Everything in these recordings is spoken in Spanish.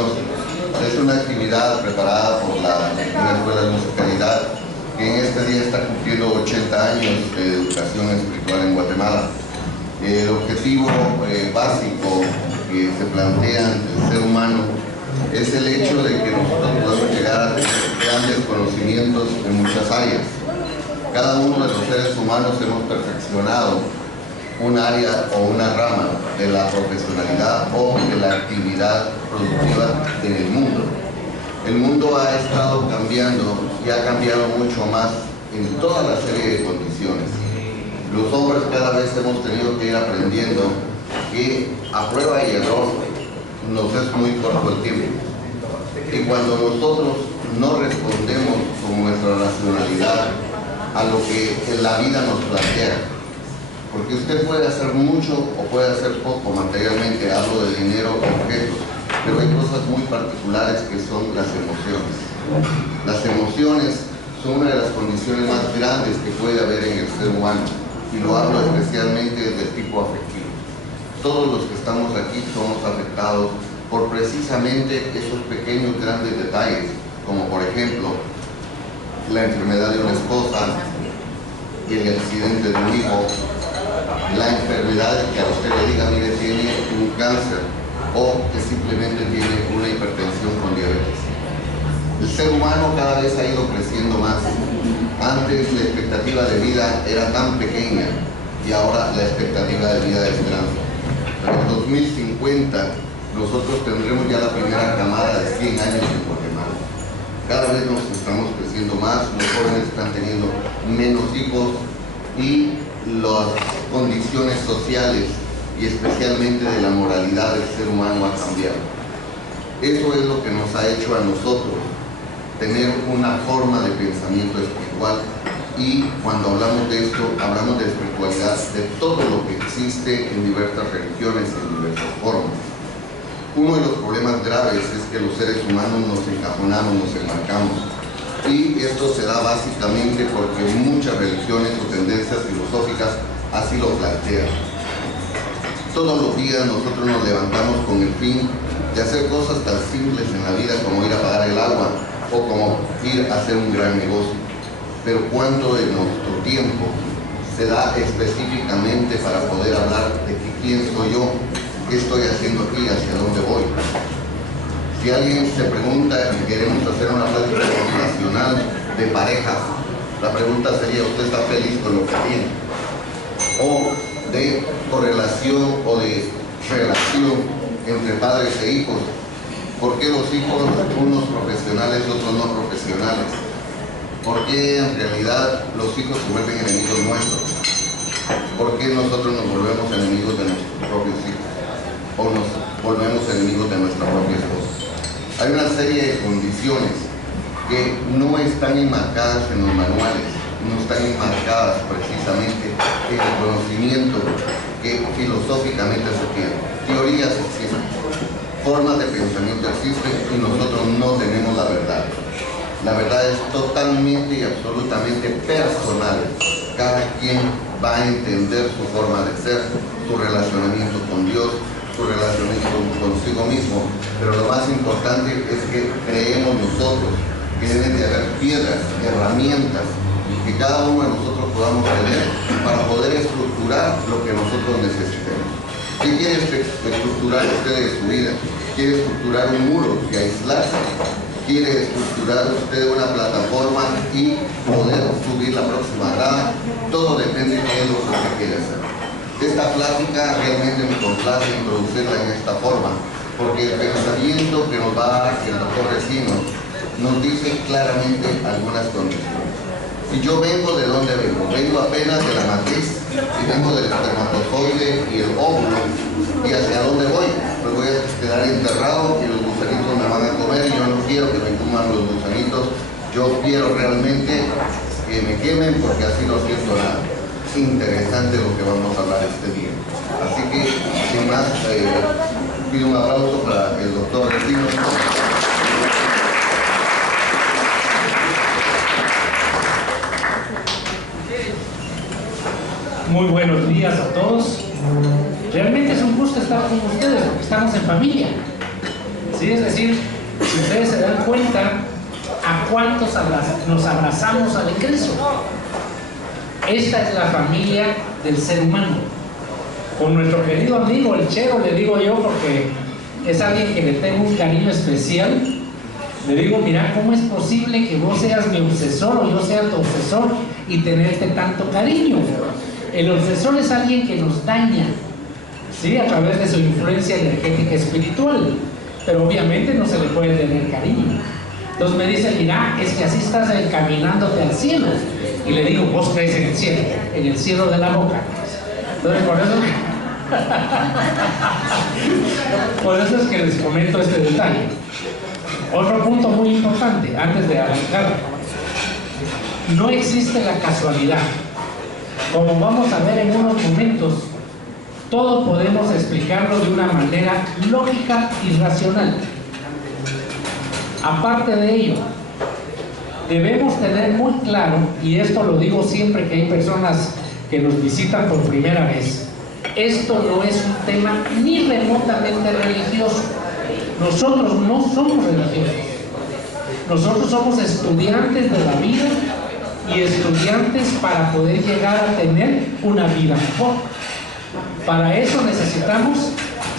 Gnósticos. Es una actividad preparada por la Escuela de Musicalidad, que en este día está cumpliendo 80 años de educación espiritual en Guatemala. El objetivo básico que se plantea ante el ser humano es el hecho de que nosotros podemos llegar a tener grandes conocimientos en muchas áreas. Cada uno de los seres humanos hemos perfeccionado un área o una rama de la profesionalidad o de la actividad productiva en el mundo. El mundo ha estado cambiando y ha cambiado mucho más en toda la serie de condiciones. Los hombres cada vez hemos tenido que ir aprendiendo que a prueba y error nos es muy corto el tiempo. Y cuando nosotros no respondemos con nuestra racionalidad a lo que la vida nos plantea, porque usted puede hacer mucho o puede hacer poco materialmente, hablo de dinero, objetos, pero hay cosas muy particulares que son las emociones. Las emociones son una de las condiciones más grandes que puede haber en el ser humano, y lo hablo especialmente del tipo afectivo. Todos los que estamos aquí somos afectados por precisamente esos pequeños grandes detalles, como por ejemplo la enfermedad de una esposa, el accidente de un hijo, la enfermedad que a usted le diga, mire, tiene un cáncer, o que simplemente tiene una hipertensión con diabetes. El ser humano cada vez ha ido creciendo más. Antes la expectativa de vida era tan pequeña y ahora la expectativa de vida es grande. Para el 2050 nosotros tendremos ya la primera camada de 100 años en Guatemala. Cada vez nos estamos creciendo más, los jóvenes están teniendo menos hijos y las condiciones sociales y especialmente de la moralidad del ser humano ha cambiado. Eso es lo que nos ha hecho a nosotros tener una forma de pensamiento espiritual, y cuando hablamos de esto, hablamos de espiritualidad, de todo lo que existe en diversas religiones, en diversas formas. Uno de los problemas graves es que los seres humanos nos encajonamos, nos enmarcamos, y esto se da básicamente porque muchas religiones o tendencias filosóficas así lo plantean. Todos los días nosotros nos levantamos con el fin de hacer cosas tan simples en la vida como ir a pagar el agua o como ir a hacer un gran negocio. Pero ¿cuánto de nuestro tiempo se da específicamente para poder hablar de quién soy yo, qué estoy haciendo aquí, hacia dónde voy? Si alguien se pregunta y queremos hacer una plática nacional de parejas, la pregunta sería, ¿usted está feliz con lo que tiene? O de correlación o de relación entre padres e hijos. ¿Por qué los hijos, unos profesionales y otros no profesionales? ¿Por qué en realidad los hijos se vuelven enemigos nuestros? ¿Por qué nosotros nos volvemos enemigos de nuestros propios hijos? ¿O nos volvemos enemigos de nuestra propia esposa? Hay una serie de condiciones que no están enmarcadas en los manuales, no están enmarcadas precisamente en el conocimiento que filosóficamente se tiene. Teorías existen, formas de pensamiento existen, y nosotros no tenemos la verdad. La verdad es totalmente y absolutamente personal. Cada quien va a entender su forma de ser, su relacionamiento con Dios, su relacionamiento consigo mismo. Pero lo más importante es que creemos nosotros que deben de haber piedras, herramientas, que cada uno de nosotros podamos tener para poder estructurar lo que nosotros necesitemos. ¿Qué quiere estructurar usted de su vida? ¿Quiere estructurar un muro y aislarse? ¿Quiere estructurar usted una plataforma y poder subir la próxima grada? Todo depende de qué es lo que usted quiere hacer. Esta plática realmente me complace introducirla en esta forma, porque el pensamiento que nos va a dar el doctor Recino nos dice claramente algunas condiciones. Y yo vengo de dónde vengo, vengo apenas de la matriz, y vengo del espermatozoide y el óvulo, y hacia dónde voy, pues voy a quedar enterrado y los gusanitos me van a comer, y yo no quiero que me coman los gusanitos, yo quiero realmente que me quemen, porque así no siento nada. Interesante lo que vamos a hablar este día. Así que, sin más, pido un aplauso para el doctor Recino. Muy buenos días a todos. Realmente es un gusto estar con ustedes porque estamos en familia. ¿Sí? Es decir, si ustedes se dan cuenta, ¿a cuántos nos abrazamos al ingreso? Esta es la familia del ser humano. Con nuestro querido amigo el Chero, le digo yo, porque es alguien que le tengo un cariño especial, le digo, mira, ¿cómo es posible que vos seas mi obsesor o yo sea tu obsesor y tenerte tanto cariño? El obsesor es alguien que nos daña, ¿sí? A través de su influencia energética espiritual, pero obviamente no se le puede tener cariño. Entonces me dice, mira, es que así estás encaminándote al cielo. Y le digo, vos crees en el cielo de la boca. Entonces por eso es que les comento este detalle. Otro punto muy importante, antes de arrancar: no existe la casualidad. Como vamos a ver en unos momentos, todo podemos explicarlo de una manera lógica y racional. Aparte de ello, debemos tener muy claro, y esto lo digo siempre que hay personas que nos visitan por primera vez, esto no es un tema ni remotamente religioso. Nosotros no somos religiosos. Nosotros somos estudiantes de la vida y estudiantes para poder llegar a tener una vida mejor. Para eso necesitamos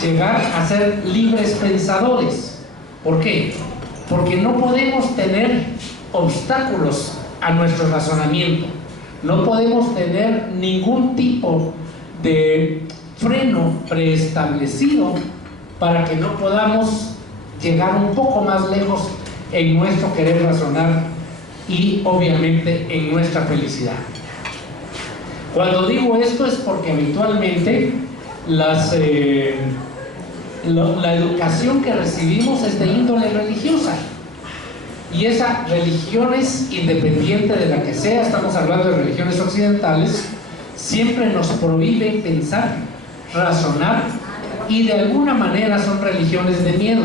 llegar a ser libres pensadores. ¿Por qué? Porque no podemos tener obstáculos a nuestro razonamiento. No podemos tener ningún tipo de freno preestablecido para que no podamos llegar un poco más lejos en nuestro querer razonar y obviamente en nuestra felicidad. Cuando digo esto es porque habitualmente la educación que recibimos es de índole religiosa, y esa religión es independiente de la que sea. Estamos hablando de religiones occidentales. Siempre nos prohíbe pensar, razonar, y de alguna manera son religiones de miedo,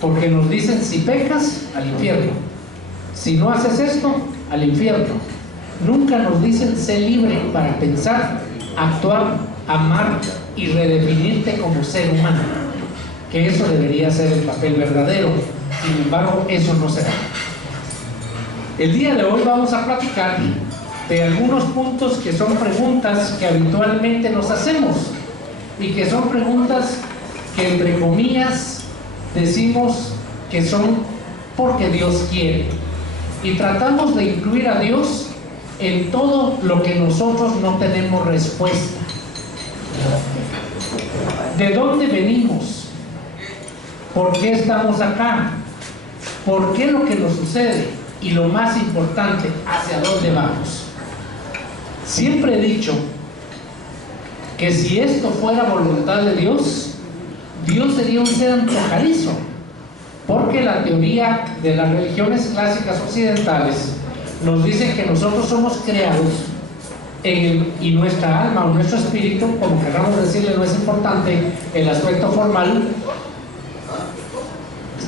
porque nos dicen, si pecas, al infierno, si no haces esto, al infierno. Nunca nos dicen, sé libre para pensar, actuar, amar y redefinirte como ser humano, que eso debería ser el papel verdadero. Sin embargo, eso no se da. El día de hoy vamos a platicar de algunos puntos que son preguntas que habitualmente nos hacemos, y que son preguntas que, entre comillas, decimos que son porque Dios quiere, y tratamos de incluir a Dios en todo lo que nosotros no tenemos respuesta. ¿De dónde venimos? ¿Por qué estamos acá? ¿Por qué lo que nos sucede? Y lo más importante, ¿hacia dónde vamos? Siempre he dicho que si esto fuera voluntad de Dios, Dios sería un ser antojadizo, porque la teoría de las religiones clásicas occidentales nos dice que nosotros somos creados y nuestra alma o nuestro espíritu, como queramos decirle, no es importante el aspecto formal,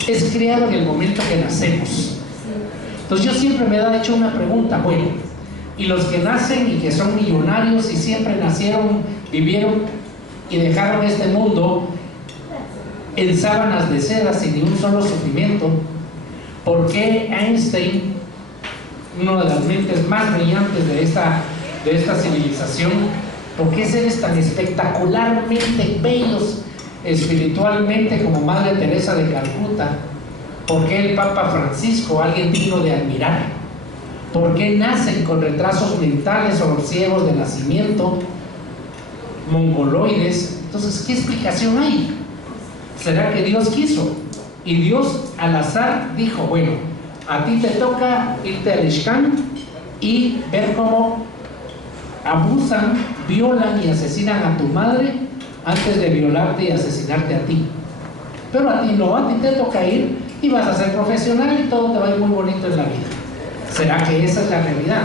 es creado en el momento que nacemos. Entonces yo siempre me he hecho una pregunta: bueno, y los que nacen y que son millonarios y siempre nacieron, vivieron y dejaron este mundo en sábanas de seda sin ni un solo sufrimiento, ¿por qué Einstein, una de las mentes más brillantes de esta civilización, por qué seres tan espectacularmente bellos espiritualmente como Madre Teresa de Calcuta, por qué el Papa Francisco, alguien digno de admirar, por qué nacen con retrasos mentales o ciegos de nacimiento, mongoloides? Entonces, ¿qué explicación hay? ¿Será que Dios quiso? Y Dios al azar dijo, bueno, a ti te toca irte al Ishkan y ver cómo abusan, violan y asesinan a tu madre antes de violarte y asesinarte a ti. Pero a ti no, a ti te toca ir y vas a ser profesional y todo te va a ir muy bonito en la vida. ¿Será que esa es la realidad?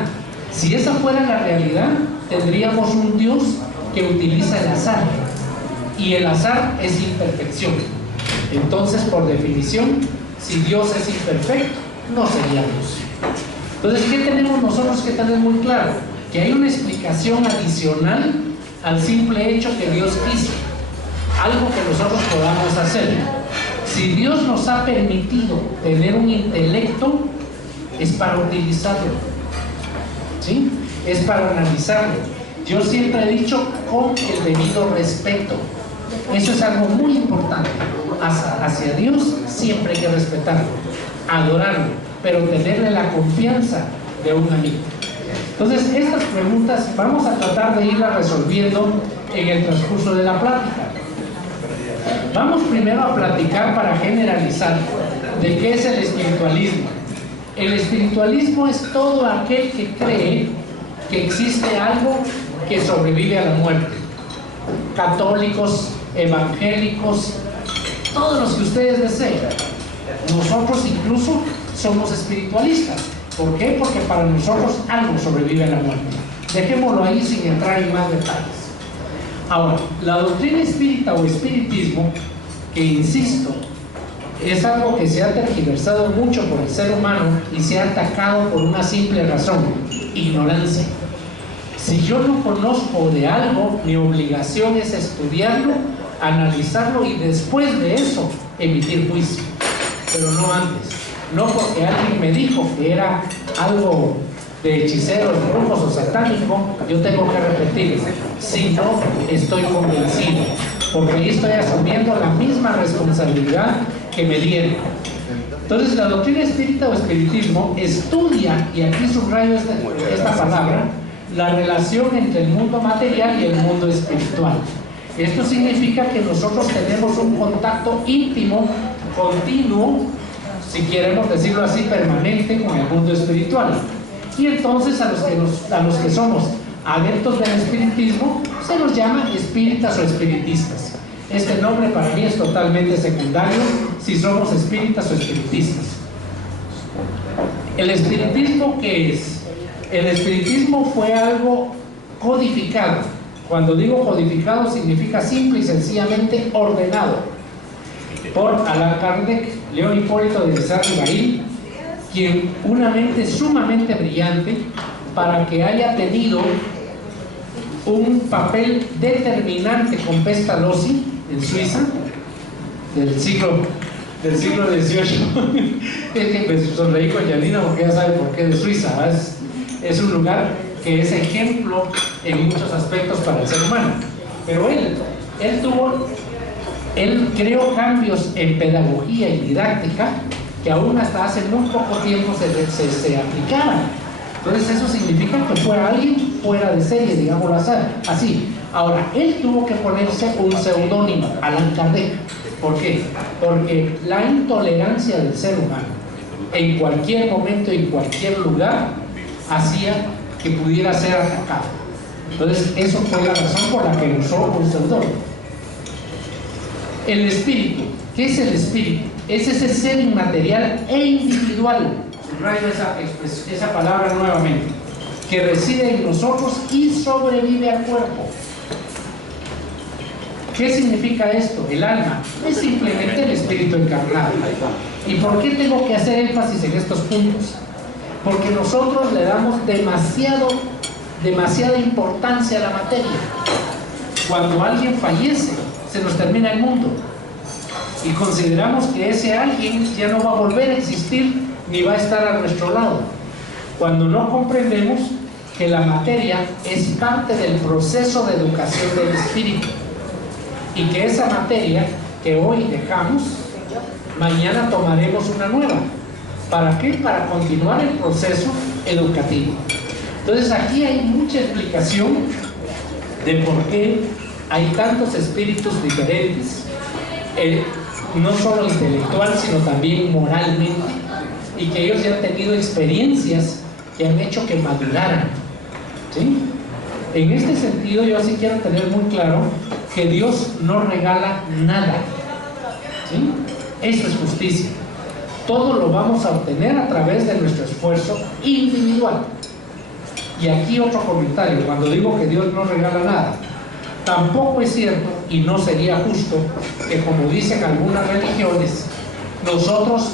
Si esa fuera la realidad, tendríamos un Dios que utiliza el azar, y el azar es imperfección. Entonces, por definición, si Dios es imperfecto, no sería Dios. Entonces, ¿qué tenemos nosotros que tener muy claro? Que hay una explicación adicional al simple hecho que Dios quiso, algo que nosotros podamos hacer. Si Dios nos ha permitido tener un intelecto, es para utilizarlo, ¿sí? Es para analizarlo. Yo siempre he dicho con el debido respeto. Eso es algo muy importante. Hacia Dios siempre hay que respetarlo, adorarlo, pero tenerle la confianza de un amigo. Entonces, estas preguntas vamos a tratar de irlas resolviendo en el transcurso de la plática. Vamos primero a platicar para generalizar de qué es el espiritualismo. El espiritualismo es todo aquel que cree que existe algo que sobrevive a la muerte. Católicos, evangélicos, todos los que ustedes deseen. Nosotros incluso somos espiritualistas. ¿Por qué? Porque para nosotros algo sobrevive a la muerte. Dejémoslo ahí sin entrar en más detalles. Ahora, la doctrina espírita o espiritismo, que insisto, es algo que se ha tergiversado mucho por el ser humano y se ha atacado por una simple razón: ignorancia. Si yo no conozco de algo, mi obligación es estudiarlo, analizarlo y después de eso emitir juicio, pero no antes. No porque alguien me dijo que era algo de hechiceros, brujos o satánico, yo tengo que repetirlo, si no estoy convencido, porque ahí estoy asumiendo la misma responsabilidad que me dieron. Entonces, la doctrina espírita o espiritismo estudia, y aquí subrayo esta palabra, la relación entre el mundo material y el mundo espiritual. Esto significa que nosotros tenemos un contacto íntimo, continuo, si queremos decirlo así, permanente con el mundo espiritual. Y entonces a los que somos adeptos del espiritismo se nos llama espíritas o espiritistas. Este nombre para mí es totalmente secundario si somos espíritas o espiritistas. ¿El espiritismo qué es? El espiritismo fue algo codificado. Cuando digo codificado significa simple y sencillamente ordenado por Allan Kardec, León Hipólito de Bizarre-Bail, quien una mente sumamente brillante para que haya tenido un papel determinante con Pestalozzi en Suiza del siglo XVIII. Es que me sonreí con Janina porque ya sabe por qué de Suiza, ¿verdad? Es un lugar que es ejemplo en muchos aspectos para el ser humano. Pero él creó cambios en pedagogía y didáctica que aún hasta hace muy poco tiempo se aplicaban. Entonces eso significa que fue alguien fuera de serie, digámoslo así. Ahora, él tuvo que ponerse un seudónimo, Allan Kardec. ¿Por qué? Porque la intolerancia del ser humano en cualquier momento, en cualquier lugar, hacía que pudiera ser atacado. Entonces eso fue la razón por la que usó un seudónimo. El espíritu. ¿Qué es el espíritu? Es ese ser inmaterial e individual, subrayo esa palabra nuevamente, que reside en nosotros y sobrevive al cuerpo. ¿Qué significa esto? El alma es simplemente el espíritu encarnado. ¿Y por qué tengo que hacer énfasis en estos puntos? Porque nosotros le damos demasiada importancia a la materia. Cuando alguien fallece, se nos termina el mundo y consideramos que ese alguien ya no va a volver a existir ni va a estar a nuestro lado, cuando no comprendemos que la materia es parte del proceso de educación del espíritu y que esa materia que hoy dejamos, mañana tomaremos una nueva. ¿Para qué? Para continuar el proceso educativo. Entonces aquí hay mucha explicación de por qué hay tantos espíritus diferentes, no solo intelectual, sino también moralmente, y que ellos ya han tenido experiencias que han hecho que maduraran, ¿sí? En este sentido, yo sí quiero tener muy claro que Dios no regala nada, ¿sí? Eso es justicia. Todo lo vamos a obtener a través de nuestro esfuerzo individual. Y aquí otro comentario: cuando digo que Dios no regala nada, tampoco es cierto y no sería justo que, como dicen algunas religiones, nosotros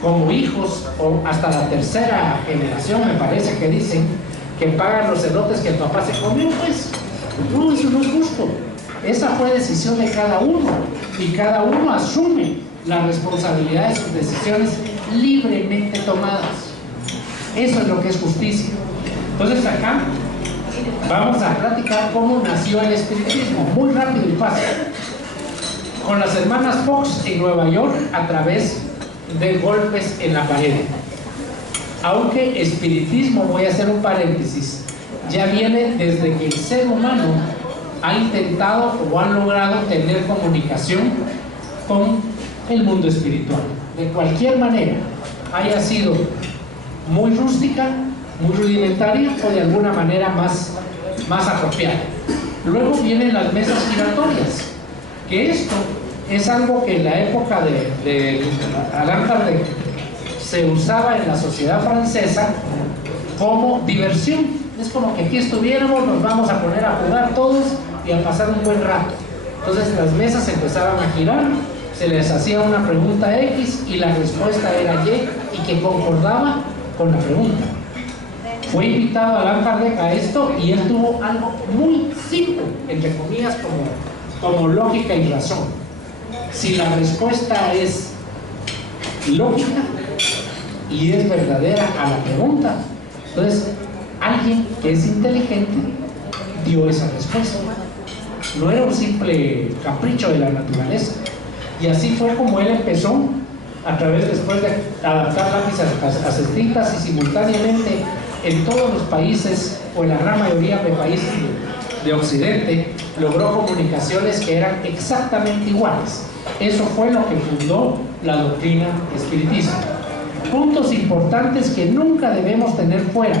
como hijos, o hasta la tercera generación me parece que dicen, que pagan los elotes que el papá se comió. Pues no, eso no es justo. Esa fue decisión de cada uno y cada uno asume la responsabilidad de sus decisiones libremente tomadas. Eso es lo que es justicia. Entonces acá vamos a platicar cómo nació el espiritismo, muy rápido y fácil. Con las hermanas Fox en Nueva York a través de golpes en la pared. Aunque espiritismo, voy a hacer un paréntesis, ya viene desde que el ser humano ha intentado o ha logrado tener comunicación con el mundo espiritual. De cualquier manera, haya sido muy rústica, muy rudimentaria o de alguna manera más apropiada. Luego vienen las mesas giratorias, que esto es algo que en la época de Allan Kardec se usaba en la sociedad francesa como diversión. Es como que aquí estuviéramos, nos vamos a poner a jugar todos y a pasar un buen rato. Entonces las mesas empezaban a girar, se les hacía una pregunta X y la respuesta era Y y que concordaba con la pregunta. Fue invitado Allan Kardec a esto y él tuvo algo muy simple, entre comillas, como lógica y razón. Si la respuesta es lógica y es verdadera a la pregunta, entonces alguien que es inteligente dio esa respuesta. No era un simple capricho de la naturaleza. Y así fue como él empezó, a través después de adaptar lápices a tintas, y simultáneamente en todos los países, o en la gran mayoría de países de Occidente, logró comunicaciones que eran exactamente iguales. Eso fue lo que fundó la doctrina espiritista. Puntos importantes que nunca debemos tener fuera.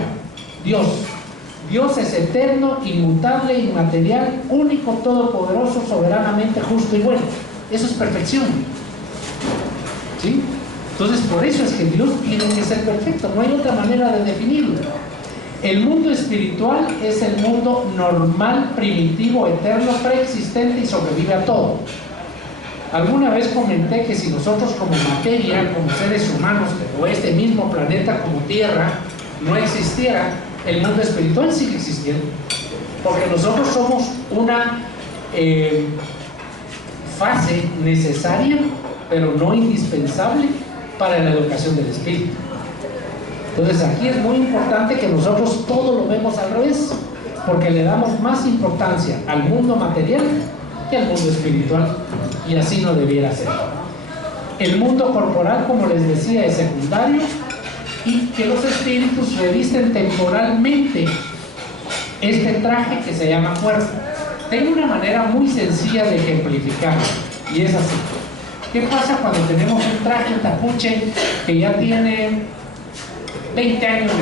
Dios. Dios es eterno, inmutable, inmaterial, único, todopoderoso, soberanamente justo y bueno. Eso es perfección. ¿Sí? Entonces, por eso es que Dios tiene que ser perfecto. No hay otra manera de definirlo. El mundo espiritual es el mundo normal, primitivo, eterno, preexistente y sobrevive a todo. Alguna vez comenté que si nosotros como materia, como seres humanos, o este mismo planeta como Tierra, no existiera, el mundo espiritual sigue existiendo. Porque nosotros somos una fase necesaria, pero no indispensable para la educación del espíritu. Entonces aquí es muy importante que nosotros todo lo vemos al revés, porque le damos más importancia al mundo material que al mundo espiritual, y así no debiera ser. El mundo corporal, como les decía, es secundario, y que los espíritus revisten temporalmente este traje que se llama cuerpo. Tengo una manera muy sencilla de ejemplificarlo, y es así. ¿Qué pasa cuando tenemos un traje, un tapuche, que ya tiene 20 años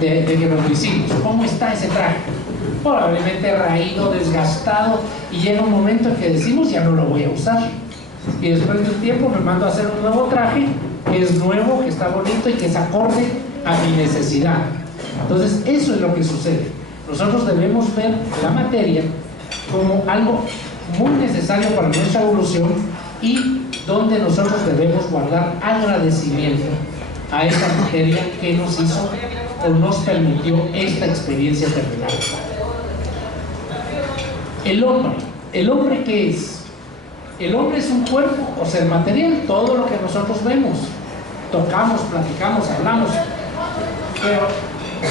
de que nos lo hicimos? ¿Cómo está ese traje? Probablemente raído, desgastado, y llega un momento en que decimos, ya no lo voy a usar. Y después de un tiempo me mando a hacer un nuevo traje, que es nuevo, que está bonito y que es acorde a mi necesidad. Entonces, eso es lo que sucede. Nosotros debemos ver la materia como algo muy necesario para nuestra evolución, y donde nosotros debemos guardar agradecimiento a esta materia que nos hizo o nos permitió esta experiencia terrenal. ¿El hombre qué es? El hombre es un cuerpo o ser material, todo lo que nosotros vemos, tocamos, platicamos, hablamos, pero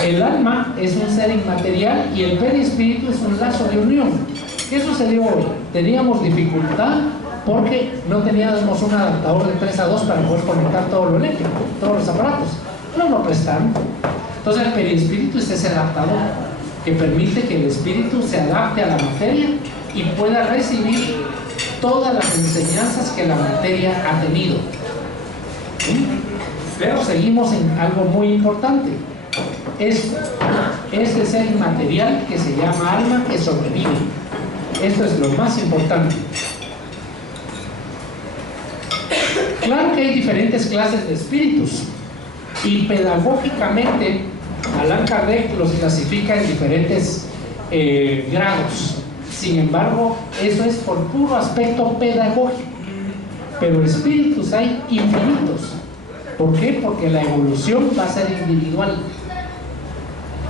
el alma es un ser inmaterial y el perispíritu es un lazo de unión. ¿Qué sucedió hoy? Teníamos dificultad porque no teníamos un adaptador de 3 a 2 para poder conectar todo lo eléctrico, todos los aparatos. No lo prestaron. Entonces el perispíritu es ese adaptador que permite que el espíritu se adapte a la materia y pueda recibir todas las enseñanzas que la materia ha tenido. ¿Sí? Pero seguimos en algo muy importante. Es ese ser inmaterial que se llama alma, que sobrevive. Esto es lo más importante. Claro que hay diferentes clases de espíritus, y pedagógicamente Allan Kardec los clasifica en diferentes grados. Sin embargo, eso es por puro aspecto pedagógico. Pero espíritus hay infinitos. ¿Por qué? Porque la evolución va a ser individual.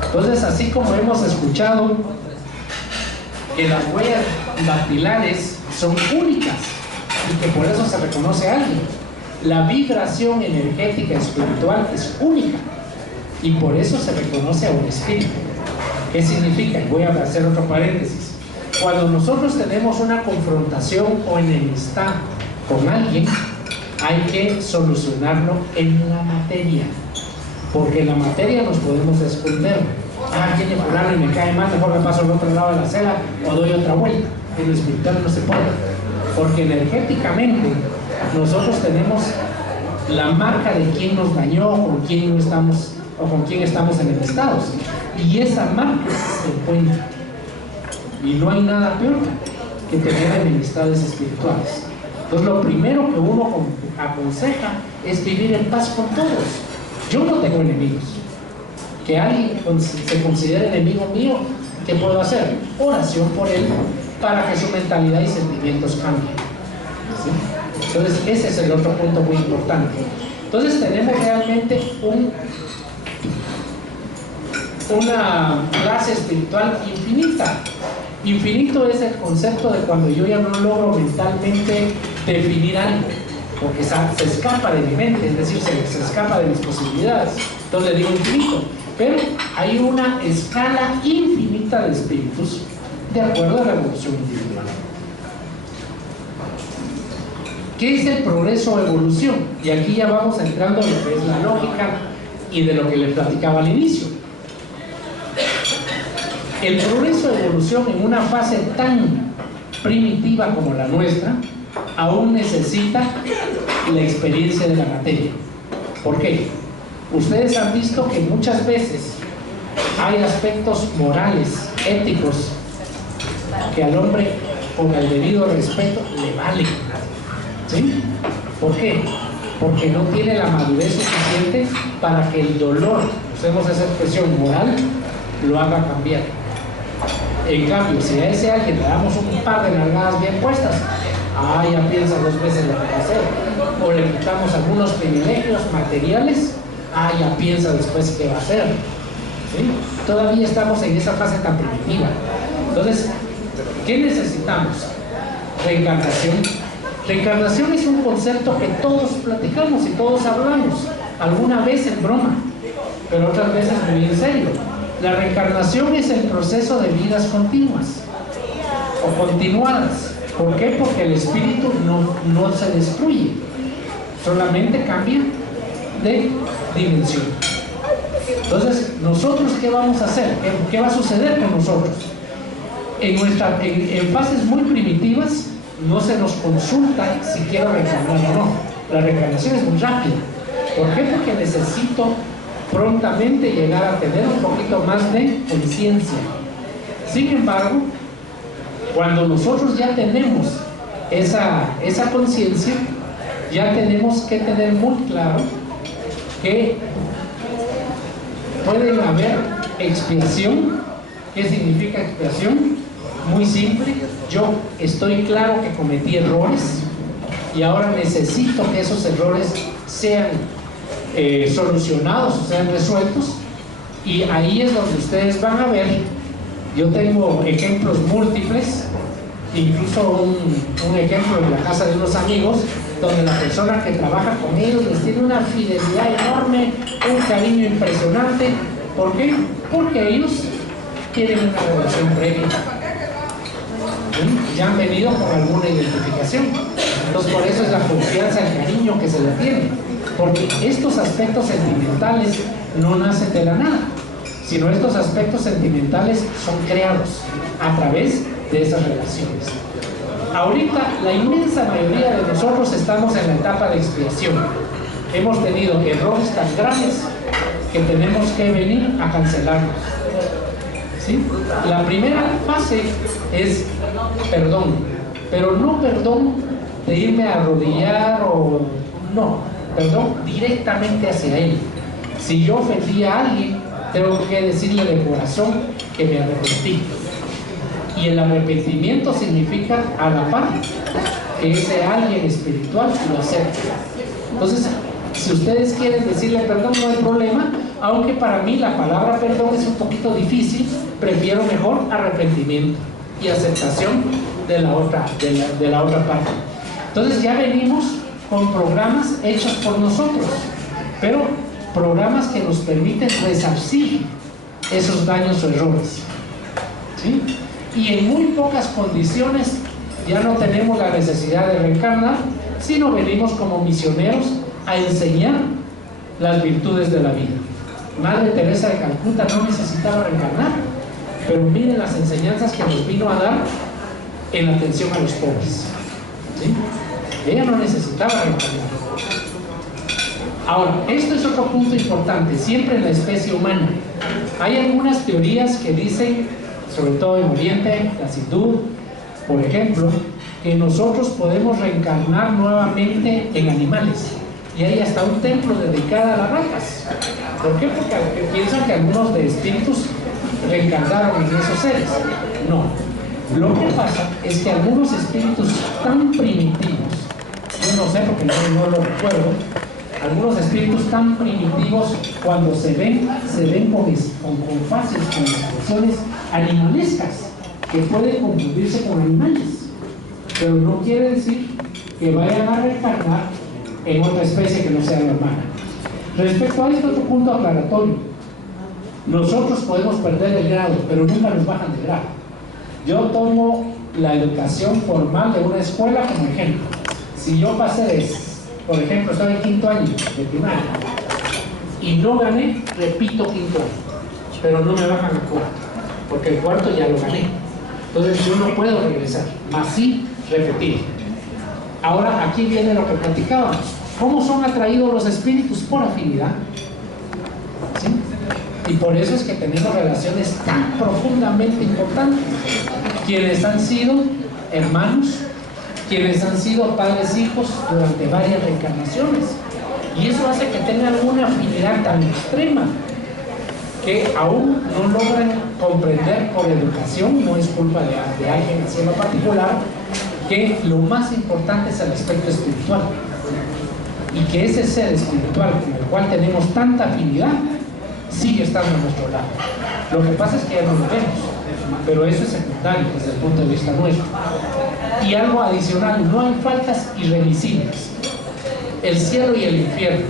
Entonces, así como hemos escuchado que las huellas dactilares son únicas y que por eso se reconoce a alguien, La vibración energética espiritual es única y por eso se reconoce a un espíritu. ¿Qué significa? Voy a hacer otro paréntesis. Cuando nosotros tenemos una confrontación o enemistad con alguien, hay que solucionarlo en la materia, porque en la materia nos podemos esconder. Tiene fulano y me cae mal, mejor me paso al otro lado de la acera o doy otra vuelta. En lo espiritual no se puede, porque energéticamente nosotros tenemos la marca de quién nos dañó, con quién no estamos o con quién estamos enemistados, y esa marca se encuentra. Y no hay nada peor que tener enemistades espirituales. Entonces lo primero que uno aconseja es vivir en paz con todos. Yo no tengo enemigos. Que alguien se considere enemigo mío, ¿qué puedo hacer? Oración por él para que su mentalidad y sentimientos cambien. ¿Sí? Entonces ese es el otro punto muy importante. Entonces tenemos realmente una clase espiritual infinita. Infinito es el concepto de cuando yo ya no logro mentalmente definir algo, porque se escapa de mi mente, es decir, se escapa de mis posibilidades. Entonces le digo infinito, pero hay una escala infinita de espíritus de acuerdo a la evolución individual. ¿Qué es el progreso o evolución? Y aquí ya vamos entrando en lo que es la lógica y de lo que les platicaba al inicio. El progreso de evolución en una fase tan primitiva como la nuestra aún necesita la experiencia de la materia. ¿Por qué? Ustedes han visto que muchas veces hay aspectos morales, éticos, que al hombre, con el debido respeto, le valen. ¿Sí? ¿Por qué? Porque no tiene la madurez suficiente para que el dolor, usemos esa expresión moral, lo haga cambiar. En cambio, si a ese alguien le damos un par de nalgadas bien puestas, ya piensa 2 veces lo que va a hacer. O le quitamos algunos privilegios materiales, ya piensa después qué va a hacer. ¿Sí? Todavía estamos en esa fase tan primitiva. Entonces, ¿qué necesitamos? Reencarnación. Reencarnación es un concepto que todos platicamos y todos hablamos, alguna vez en broma, pero otras veces muy en serio. La reencarnación es el proceso de vidas continuas o continuadas. ¿Por qué? Porque el espíritu no se destruye, solamente cambia de dimensión. Entonces, ¿nosotros qué vamos a hacer? ¿Qué va a suceder con nosotros? En fases muy primitivas no se nos consulta si quiero reencarnar o no. La reencarnación es muy rápida. ¿Por qué? Porque necesito prontamente llegar a tener un poquito más de conciencia. Sin embargo, cuando nosotros ya tenemos esa conciencia, ya tenemos que tener muy claro que puede haber expiación. ¿Qué significa expiación? Muy simple, yo estoy claro que cometí errores y ahora necesito que esos errores sean solucionados o sean resueltos, y ahí es donde ustedes van a ver, yo tengo ejemplos múltiples, incluso un ejemplo en la casa de unos amigos, donde la persona que trabaja con ellos les tiene una fidelidad enorme, un cariño impresionante. ¿Por qué? Porque ellos tienen una relación previa. Ya han venido con alguna identificación. Entonces por eso es la confianza, el cariño que se le tiene, porque estos aspectos sentimentales no nacen de la nada, sino estos aspectos sentimentales son creados a través de esas relaciones. Ahorita la inmensa mayoría de nosotros estamos en la etapa de expiación. Hemos tenido errores tan graves que tenemos que venir a cancelarlos. ¿Sí? La primera fase es perdón, pero no perdón de irme a arrodillar o no, perdón directamente hacia él. Si yo ofendí a alguien, tengo que decirle de corazón que me arrepentí, y el arrepentimiento significa a la par que ese alguien espiritual lo acepte. Entonces, si ustedes quieren decirle perdón, no hay problema, aunque para mí la palabra perdón es un poquito difícil, prefiero mejor arrepentimiento y aceptación de la otra parte. Entonces ya venimos con programas hechos por nosotros, pero programas que nos permiten resarcir esos daños o errores, ¿sí? Y en muy pocas condiciones ya no tenemos la necesidad de reencarnar, sino venimos como misioneros a enseñar las virtudes de la vida. Madre Teresa de Calcuta no necesitaba reencarnar, pero miren las enseñanzas que nos vino a dar en la atención a los pobres, ¿sí? Ella no necesitaba reencarnar. Ahora, esto es otro punto importante, siempre en la especie humana. Hay algunas teorías que dicen, sobre todo en Oriente, la hindú, por ejemplo, que nosotros podemos reencarnar nuevamente en animales. Y hay hasta un templo dedicado a las ratas. ¿Por qué? Porque piensan que algunos de espíritus reencarnaron en esos seres. No. Lo que pasa es que algunos espíritus tan primitivos, yo no sé porque no lo recuerdo, algunos espíritus tan primitivos, cuando se ven con fases, con expresiones animalescas, que pueden confundirse con animales, pero no quiere decir que vayan a reencarnar en otra especie que no sea la humana. Respecto a este otro punto aclaratorio, nosotros podemos perder el grado, pero nunca nos bajan de grado. Yo tomo la educación formal de una escuela como ejemplo. Si yo pasé por ejemplo, estoy en quinto año de primaria y no gané, repito quinto año, pero no me bajan a cuarto, porque el cuarto ya lo gané. Entonces yo no puedo regresar, más sí repetir. Ahora aquí viene lo que platicábamos. ¿Cómo son atraídos los espíritus? Por afinidad, ¿sí? Y por eso es que tenemos relaciones tan profundamente importantes. Quienes han sido hermanos, quienes han sido padres hijos durante varias reencarnaciones, y eso hace que tengan una afinidad tan extrema que aún no logran comprender por educación. No es culpa de alguien así en lo particular, que lo más importante es el aspecto espiritual, y que ese ser espiritual con el cual tenemos tanta afinidad sigue estando a nuestro lado. Lo que pasa es que ya no lo vemos, pero eso es secundario desde el punto de vista nuestro. Y algo adicional, no hay faltas irremisibles. El cielo y el infierno.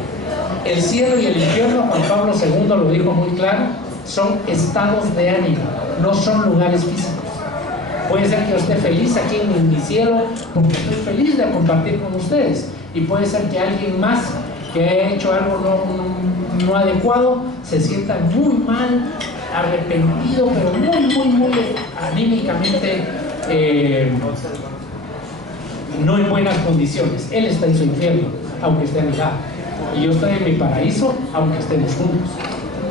El cielo y el infierno, Juan Pablo II lo dijo muy claro, son estados de ánimo, no son lugares físicos. Puede ser que yo esté feliz aquí en mi cielo porque estoy feliz de compartir con ustedes, y puede ser que alguien más que haya hecho algo no adecuado se sienta muy mal, arrepentido, pero muy anímicamente no en buenas condiciones. Él está en su infierno, aunque esté a mi lado, y yo estoy en mi paraíso, aunque estemos juntos.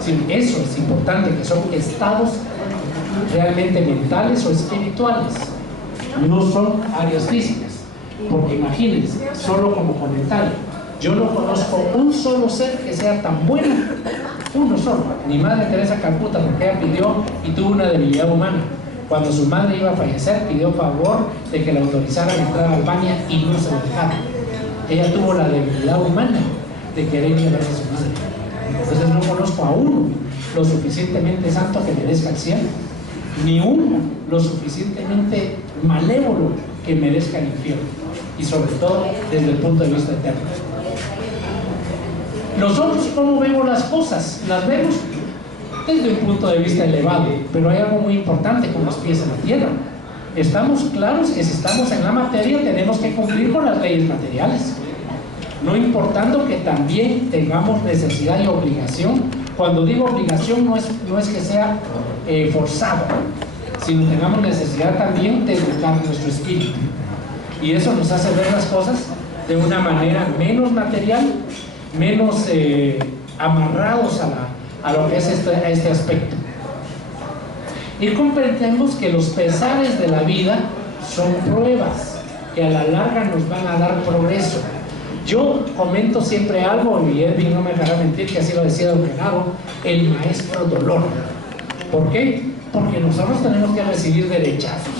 Sí, eso es importante, que son estados realmente mentales o espirituales, no son áreas físicas. Porque imagínense, solo como comentario, yo no conozco un solo ser que sea tan bueno, uno solo, ni Madre Teresa de Calcuta, porque ella pidió y tuvo una debilidad humana. Cuando su madre iba a fallecer, pidió favor de que la autorizaran a entrar a Albania y no se lo dejaron. Ella tuvo la debilidad humana de querer ir a ver a su madre. Entonces no conozco a uno lo suficientemente santo que merezca el cielo, ni uno lo suficientemente malévolo que merezca el infierno, y sobre todo desde el punto de vista eterno. Nosotros, ¿cómo vemos las cosas? Las vemos desde un punto de vista elevado, pero hay algo muy importante con los pies en la tierra. Estamos claros que si estamos en la materia tenemos que cumplir con las leyes materiales, no importando que también tengamos necesidad y obligación. Cuando digo obligación no es que sea forzado, sino tengamos necesidad también de educar nuestro espíritu, y eso nos hace ver las cosas de una manera menos material, menos amarrados a lo que es este aspecto. Y comprendemos que los pesares de la vida son pruebas que a la larga nos van a dar progreso. Yo comento siempre algo, y Edwin no me dejará mentir, que así lo decía don Genaro, el maestro dolor. ¿Por qué? Porque nosotros tenemos que recibir derechazos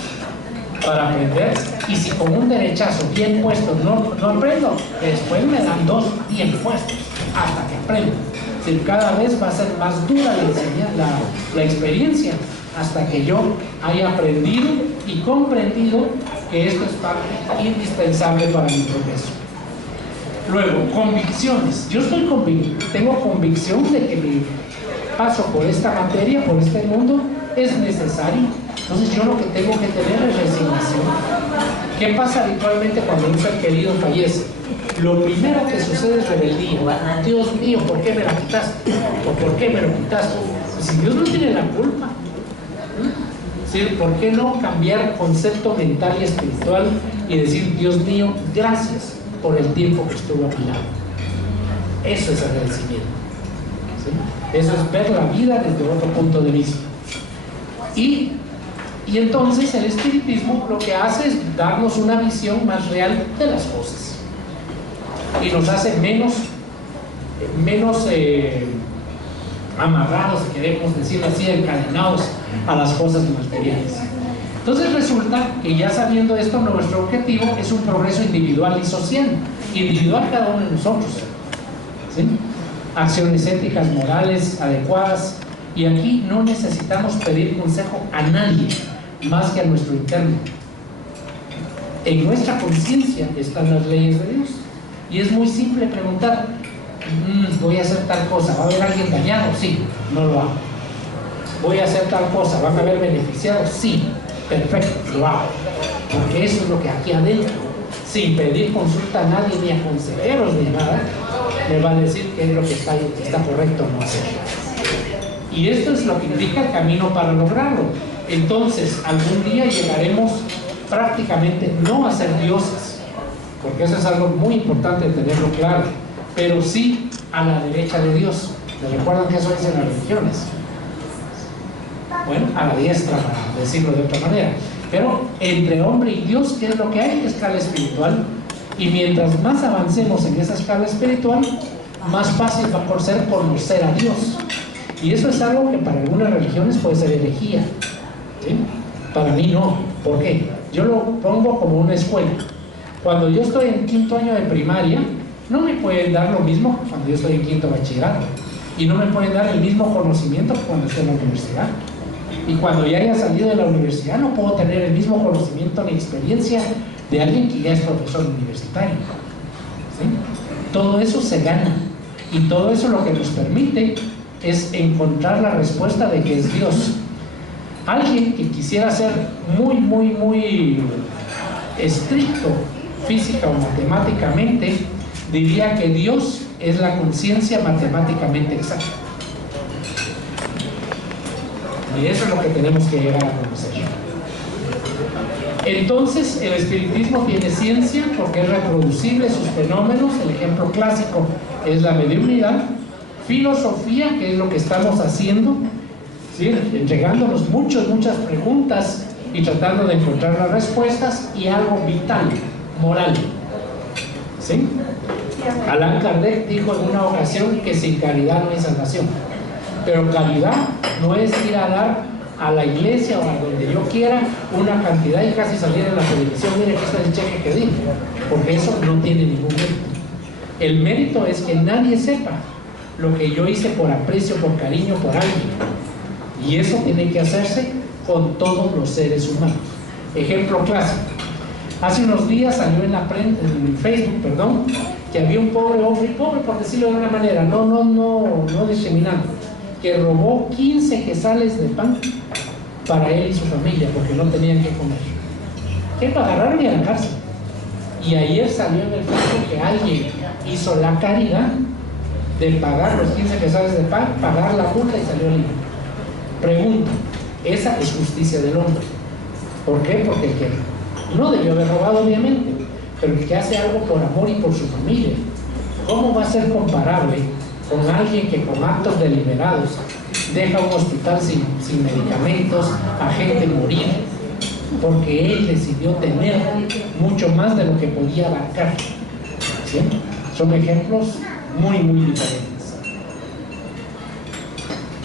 para aprender, y si con un derechazo bien puesto no aprendo, después me dan dos bien puestos hasta que aprendo. Es decir, cada vez va a ser más dura la experiencia, hasta que yo haya aprendido y comprendido que esto es parte indispensable para mi progreso. Luego, convicciones. Yo tengo convicción de que mi paso por esta materia, por este mundo, es necesario. Entonces yo lo que tengo que tener es resignación. ¿Qué pasa habitualmente cuando un ser querido fallece? Lo primero que sucede es rebeldía. Dios mío, ¿por qué me la quitaste? ¿O por qué me lo quitaste? Si Dios no tiene la culpa. ¿Sí? ¿Por qué no cambiar concepto mental y espiritual y decir, Dios mío, gracias por el tiempo que estuvo a mi lado? Eso es agradecimiento. ¿Sí? Eso es ver la vida desde otro punto de vista. Y entonces el espiritismo lo que hace es darnos una visión más real de las cosas y nos hace menos amarrados, si queremos decirlo así, encadenados a las cosas materiales. Entonces resulta que ya sabiendo esto, nuestro objetivo es un progreso individual y social, individual cada uno de nosotros, ¿sí? Acciones éticas, morales, adecuadas, y aquí no necesitamos pedir consejo a nadie más que a nuestro interno. En nuestra conciencia están las leyes de Dios y es muy simple preguntar, voy a hacer tal cosa, ¿va a haber alguien dañado? Sí, no lo hago. Voy a hacer tal cosa, ¿van a haber beneficiados? Sí, perfecto, lo hago, porque eso es lo que aquí adentro, sin pedir consulta a nadie, ni a consejeros ni nada, me va a decir qué es lo que está correcto no hacer. Y esto es lo que indica el camino para lograrlo. Entonces algún día llegaremos prácticamente no a ser dioses, porque eso es algo muy importante tenerlo claro, pero sí a la derecha de Dios. ¿Se recuerdan que eso dicen las religiones? Bueno, a la diestra, para decirlo de otra manera. Pero entre hombre y Dios, ¿qué es lo que hay? Escala espiritual. Y mientras más avancemos en esa escala espiritual, más fácil va a ser conocer a Dios. Y eso es algo que para algunas religiones puede ser herejía, ¿sí? Para mí no. ¿Por qué? Yo lo pongo como una escuela. Cuando yo estoy en 5º año de primaria, no me pueden dar lo mismo que cuando yo estoy en 5º bachillerato. Y no me pueden dar el mismo conocimiento que cuando estoy en la universidad. Y cuando ya haya salido de la universidad, no puedo tener el mismo conocimiento ni experiencia de alguien que ya es profesor universitario, ¿sí? Todo eso se gana. Y todo eso lo que nos permite es encontrar la respuesta de que es Dios. Alguien que quisiera ser muy estricto física o matemáticamente diría que Dios es la conciencia matemáticamente exacta, y eso es lo que tenemos que llegar a conocer. Entonces el espiritismo tiene ciencia porque es reproducible sus fenómenos. El ejemplo clásico es la mediunidad. Filosofía, que es lo que estamos haciendo, ¿sí? Entregándonos muchas preguntas y tratando de encontrar las respuestas. Y algo vital, moral, ¿sí? Allan Kardec dijo en una ocasión que sin caridad no hay salvación, pero caridad no es ir a dar a la iglesia o a donde yo quiera una cantidad y casi salir en la televisión, mire que está el cheque que di, porque eso no tiene ningún mérito. El mérito es que nadie sepa lo que yo hice por aprecio, por cariño, por alguien, y eso tiene que hacerse con todos los seres humanos. Ejemplo clásico: hace unos días salió en Facebook, que había un pobre hombre, pobre por decirlo de una manera, no discriminando, que robó 15 quesales de pan para él y su familia porque no tenían que comer. Que lo agarraron y a la cárcel. Y ayer salió en el Facebook que alguien hizo la caridad de pagar los 15 quesales de pan, pagar la multa y salió libre. Pregunto, esa es justicia del hombre. ¿Por qué? Porque el que no debió haber robado, obviamente, pero el que hace algo por amor y por su familia, ¿cómo va a ser comparable con alguien que con actos deliberados deja un hospital sin medicamentos, a gente morir, porque él decidió tener mucho más de lo que podía abarcar? ¿Sí? Son ejemplos muy diferentes.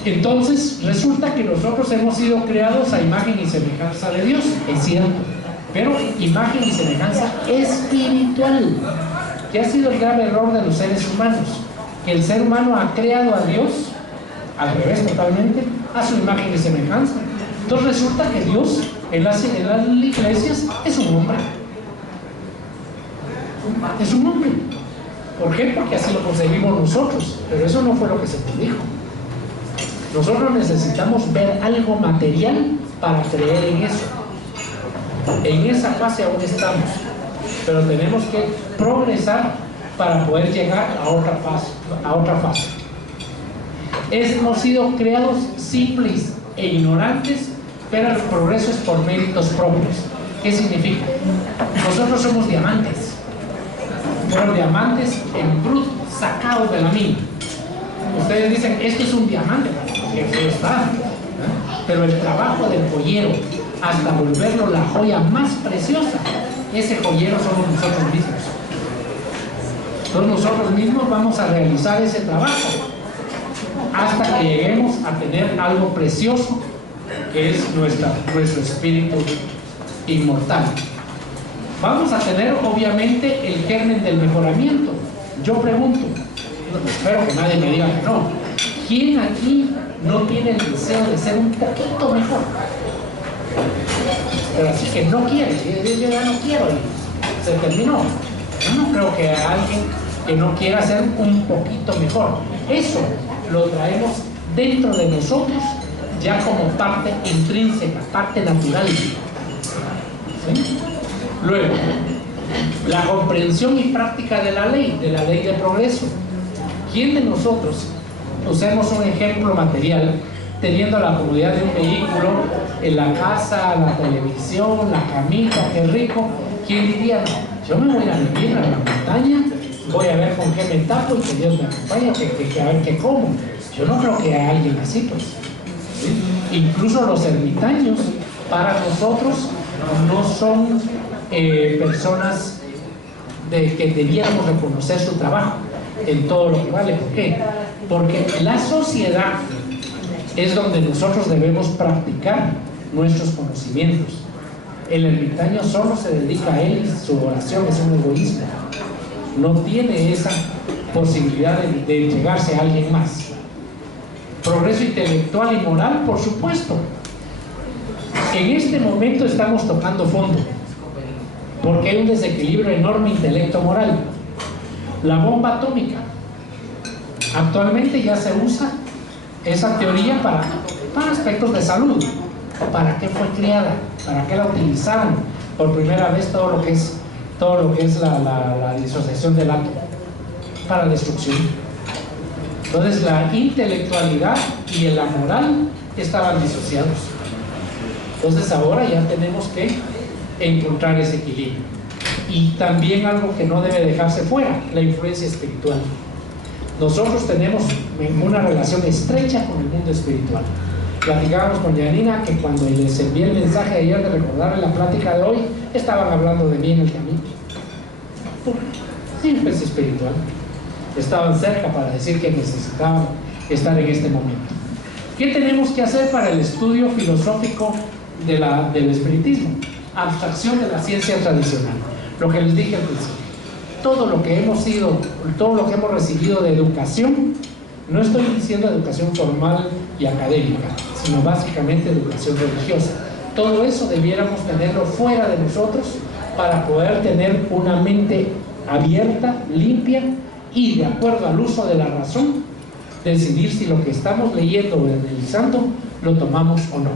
Entonces resulta que nosotros hemos sido creados a imagen y semejanza de Dios, es cierto, pero imagen y semejanza espiritual, que ha sido el grave error de los seres humanos, que el ser humano ha creado a Dios al revés totalmente, a su imagen y semejanza. Entonces resulta que Dios en las iglesias es un hombre, ¿Por qué? Porque así lo concebimos nosotros, pero eso no fue lo que se nos dijo. Nosotros necesitamos ver algo material para creer en eso. En esa fase aún estamos, pero tenemos que progresar para poder llegar a otra fase. Hemos sido creados simples e ignorantes, pero el progreso es por méritos propios. ¿Qué significa? Nosotros somos diamantes, pero diamantes en bruto, sacados de la mina. Ustedes dicen, esto es un diamante, que feo está, pero el trabajo del joyero hasta volverlo la joya más preciosa, ese joyero somos nosotros mismos. Entonces nosotros mismos vamos a realizar ese trabajo hasta que lleguemos a tener algo precioso, que es nuestro espíritu inmortal. Vamos a tener obviamente el germen del mejoramiento. Yo pregunto, espero que nadie me diga que no, ¿quién aquí no tiene el deseo de ser un poquito mejor? Pero así que no quiere, yo ya no quiero, y se terminó. Yo no creo que haya alguien que no quiera ser un poquito mejor. Eso lo traemos dentro de nosotros ya como parte intrínseca, parte natural. ¿Sí? Luego, la comprensión y práctica de la ley de progreso. ¿Quién de nosotros usemos un ejemplo material teniendo la comodidad de un vehículo, en la casa, la televisión, la camita, qué rico? ¿Quién diría, no, yo me voy a vivir a la montaña, voy a ver con qué me tapo y que Dios me acompañe, que a ver qué como? Yo no creo que haya alguien así, pues. ¿Sí? Incluso los ermitaños, para nosotros, no son personas que debiéramos reconocer su trabajo en todo lo que vale. ¿Por qué? Porque la sociedad es donde nosotros debemos practicar nuestros conocimientos. El ermitaño solo se dedica a él, su oración es un egoísmo, no tiene esa posibilidad de entregarse a alguien más. Progreso intelectual y moral, por supuesto. En este momento estamos tocando fondo, porque hay un desequilibrio enorme intelecto-moral. La bomba atómica, actualmente ya se usa esa teoría para aspectos de salud. ¿Para qué fue creada? ¿Para qué la utilizaron? Por primera vez todo lo que es la disociación del átomo, para destrucción. Entonces la intelectualidad y la moral estaban disociados. Entonces ahora ya tenemos que encontrar ese equilibrio. Y también algo que no debe dejarse fuera, la influencia espiritual. Nosotros tenemos una relación estrecha con el mundo espiritual. Platicábamos con Yanina que cuando les envié el mensaje de ayer de recordarle la plática de hoy, estaban hablando de mí en el camino. Influencia espiritual. Estaban cerca para decir que necesitaban estar en este momento. ¿Qué tenemos que hacer para el estudio filosófico del espiritismo? Abstracción de la ciencia tradicional. Lo que les dije al principio. Todo lo que hemos recibido de educación, no estoy diciendo educación formal y académica, sino básicamente educación religiosa. Todo eso debiéramos tenerlo fuera de nosotros para poder tener una mente abierta, limpia y, de acuerdo al uso de la razón, decidir si lo que estamos leyendo o analizando lo tomamos o no.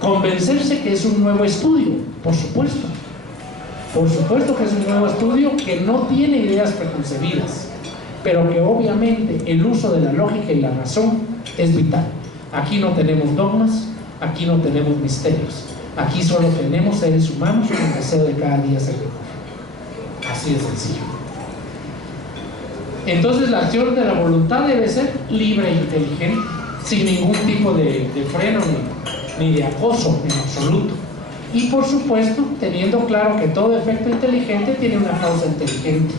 Convencerse que es un nuevo estudio, por supuesto. Por supuesto que es un nuevo estudio que no tiene ideas preconcebidas, pero que obviamente el uso de la lógica y la razón es vital. Aquí no tenemos dogmas, aquí no tenemos misterios, aquí solo tenemos seres humanos con el deseo de cada día ser mejor. Así de sencillo. Entonces la acción de la voluntad debe ser libre e inteligente, sin ningún tipo de freno ni de acoso en absoluto. Y por supuesto, teniendo claro que todo efecto inteligente tiene una causa inteligente.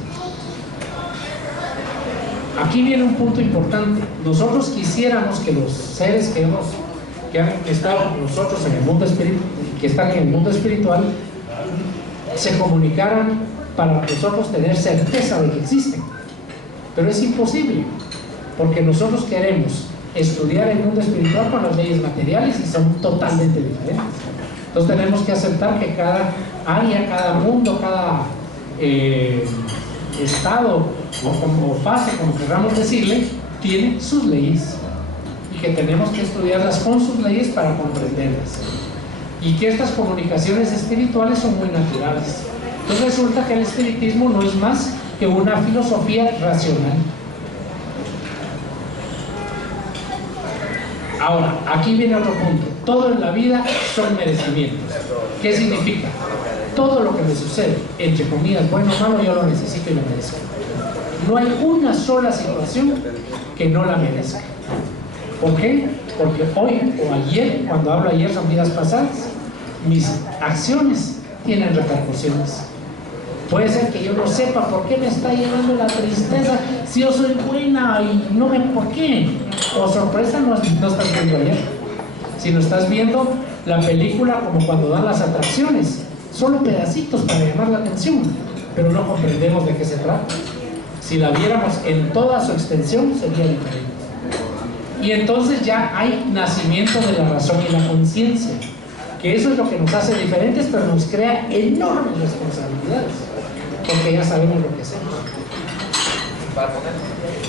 Aquí viene un punto importante. Nosotros quisiéramos que los seres que han estado con nosotros en el mundo espiritual, que están en el mundo espiritual, se comunicaran para nosotros tener certeza de que existen. Pero es imposible, porque nosotros queremos estudiar el mundo espiritual con las leyes materiales y son totalmente diferentes. Entonces tenemos que aceptar que cada área, cada mundo, cada estado o fase, como queramos decirle, tiene sus leyes y que tenemos que estudiarlas con sus leyes para comprenderlas, y que estas comunicaciones espirituales son muy naturales. Entonces resulta que el espiritismo no es más que una filosofía racional. Ahora, aquí viene otro punto. Todo en la vida son merecimientos. ¿Qué significa? Todo lo que me sucede, entre comillas, bueno o malo, yo lo necesito y lo merezco. No hay una sola situación que no la merezca. ¿Por qué? Porque hoy o ayer, cuando hablo ayer son vidas pasadas, mis acciones tienen repercusiones. Puede ser que yo no sepa por qué me está llevando la tristeza si yo soy buena y no me... ¿Por qué? O sorpresa, no estás viendo ayer, sino estás viendo la película como cuando dan las atracciones, solo pedacitos para llamar la atención, pero no comprendemos de qué se trata. Si la viéramos en toda su extensión sería diferente. Y entonces ya hay nacimiento de la razón y la conciencia, que eso es lo que nos hace diferentes, pero nos crea enormes responsabilidades, porque ya sabemos lo que hacemos.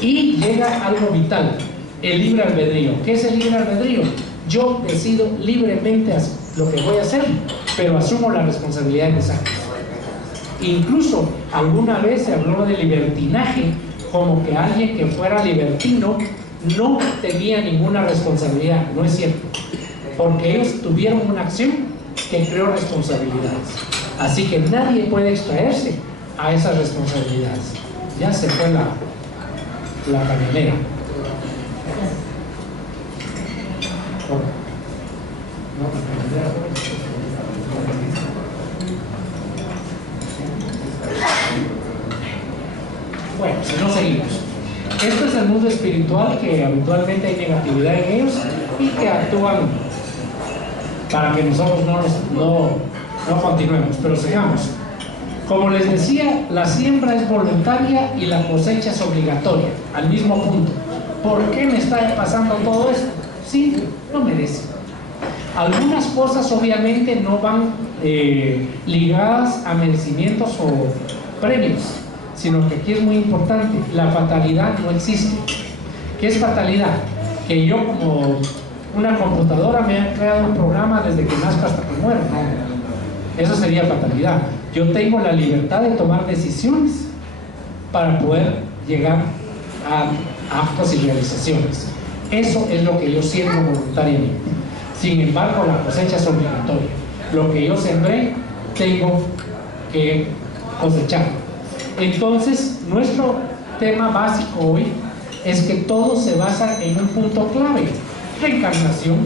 Y llega algo vital, el libre albedrío. ¿Qué es el libre albedrío? Yo decido libremente lo que voy a hacer, pero asumo la responsabilidad de mis actos. Incluso alguna vez se habló de libertinaje, como que alguien que fuera libertino no tenía ninguna responsabilidad. No es cierto, porque ellos tuvieron una acción que creó responsabilidades. Así que nadie puede extraerse a esas responsabilidades. Ya se fue la camionera. Bueno, si no seguimos. Esto es el mundo espiritual, que habitualmente hay negatividad en ellos y que actúan para que nosotros no continuemos, pero sigamos. Como les decía, la siembra es voluntaria y la cosecha es obligatoria, al mismo punto. ¿Por qué me está pasando todo esto? Sí, lo merece. Algunas cosas obviamente no van ligadas a merecimientos o premios, sino que aquí es muy importante, la fatalidad no existe. ¿Qué es fatalidad? Que yo, como una computadora, me ha creado un programa desde que nazco hasta que muero. No, eso sería fatalidad. Yo tengo la libertad de tomar decisiones para poder llegar a actos y realizaciones. Eso es lo que yo siembro voluntariamente. Sin embargo, la cosecha es obligatoria. Lo que yo sembré, tengo que cosechar. Entonces, nuestro tema básico hoy es que todo se basa en un punto clave: reencarnación.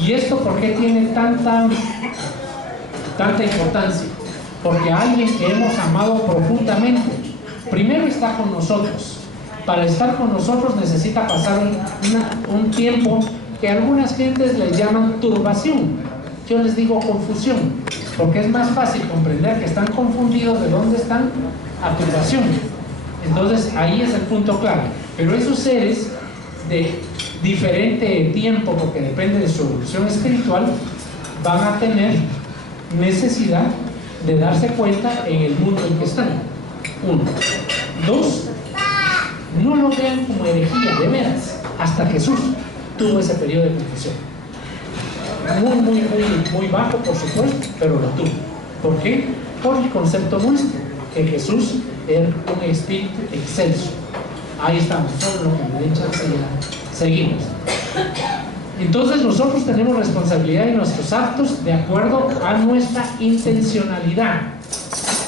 ¿Y esto por qué tiene tanta importancia? Porque alguien que hemos amado profundamente, primero está con nosotros. Para estar con nosotros necesita pasar un tiempo que algunas gentes les llaman turbación. Yo les digo confusión, porque es más fácil comprender que están confundidos de dónde están a turbación. Entonces ahí es el punto clave. Pero esos seres de diferente tiempo, porque depende de su evolución espiritual, van a tener necesidad de darse cuenta en el mundo en que están. 1. 2. No lo vean como herejía, de veras. Hasta Jesús tuvo ese periodo de confusión. Muy bajo, por supuesto, pero lo tuvo. ¿Por qué? Por el concepto nuestro, que Jesús era un espíritu excelso. Ahí estamos, solo lo que me den chance ya. Seguimos. Entonces nosotros tenemos responsabilidad en nuestros actos de acuerdo a nuestra intencionalidad.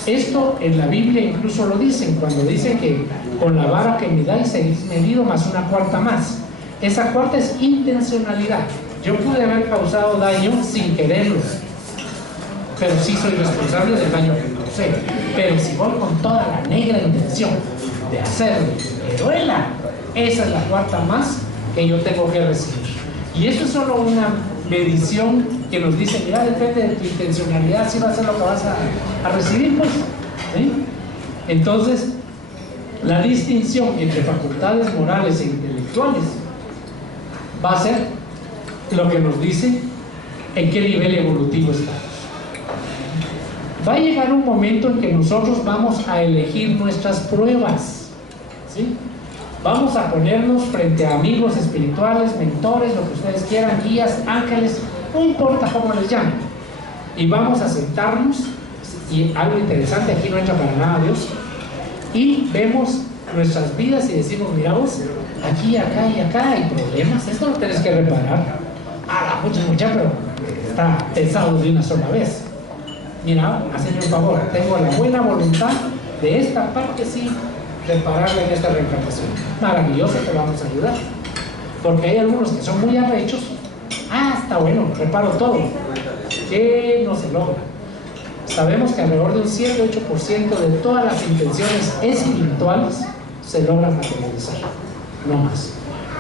Esto en la Biblia incluso lo dicen, cuando dicen que con la vara que midáis seréis medido más una cuarta más. Esa cuarta es intencionalidad. Yo pude haber causado daño sin quererlo, pero sí soy responsable del daño que causé. Pero si voy con toda la negra intención de hacerlo, que duela, esa es la cuarta más que yo tengo que recibir. Y esto es solo una medición que nos dice, mira, depende de tu intencionalidad, si va a ser lo que vas a recibir, pues. ¿Sí? Entonces, la distinción entre facultades morales e intelectuales va a ser lo que nos dice en qué nivel evolutivo estamos. Va a llegar un momento en que nosotros vamos a elegir nuestras pruebas, ¿sí? Vamos a ponernos frente a amigos espirituales, mentores, lo que ustedes quieran, guías, ángeles, no importa cómo les llamen, y vamos a sentarnos, y algo interesante, aquí no entra para nada Dios, y vemos nuestras vidas y decimos, mira vos, aquí, acá y acá hay problemas, esto lo tenés que reparar. Ah, mucha, pero está pesado de una sola vez. Mira, haceme un favor, tengo la buena voluntad de esta parte, sí, repararla en esta reencarnación. Maravilloso, te vamos a ayudar. Porque hay algunos que son muy arrechos. Ah, está bueno, reparo todo. Que no se logra. Sabemos que alrededor de un 7-8% de todas las intenciones espirituales se logran materializar, no más.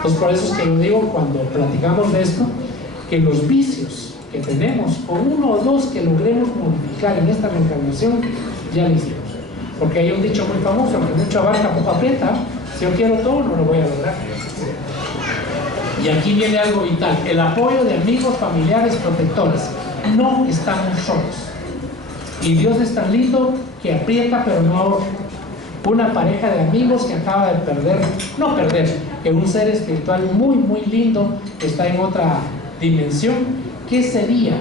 Pues por eso es que yo digo, cuando platicamos de esto, que los vicios que tenemos, con uno o dos que logremos modificar en esta reencarnación, ya lo hicimos. Porque hay un dicho muy famoso, que mucho abarca, poco aprieta. Si yo quiero todo, no lo voy a lograr. Y aquí viene algo vital: el apoyo de amigos, familiares, protectores. No estamos solos. Y Dios es tan lindo que aprieta, pero no ahorra. Una pareja de amigos que acaba de perder, no perder, que un ser espiritual muy, muy lindo que está en otra dimensión. ¿Qué sería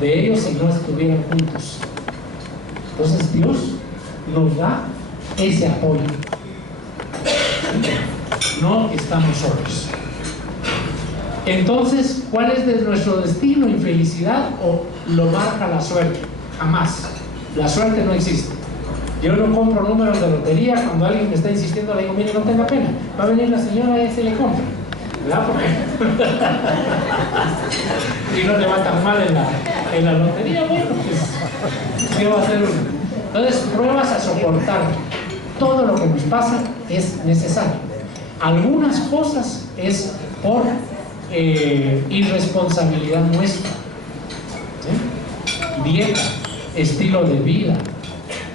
de ellos si no estuvieran juntos? Entonces Dios nos da ese apoyo. No estamos solos. Entonces, ¿cuál es de nuestro destino? ¿Infelicidad o lo marca la suerte? Jamás. La suerte no existe. Yo no compro números de lotería. Cuando alguien me está insistiendo, le digo, mire, no tenga pena, va a venir la señora y se le compra, ¿verdad? Porque y no le va tan mal en la lotería. Bueno, pues ¿qué va a hacer uno? Entonces, pruebas a soportar. Todo lo que nos pasa es necesario. Algunas cosas es por irresponsabilidad nuestra, ¿sí? Dieta, estilo de vida,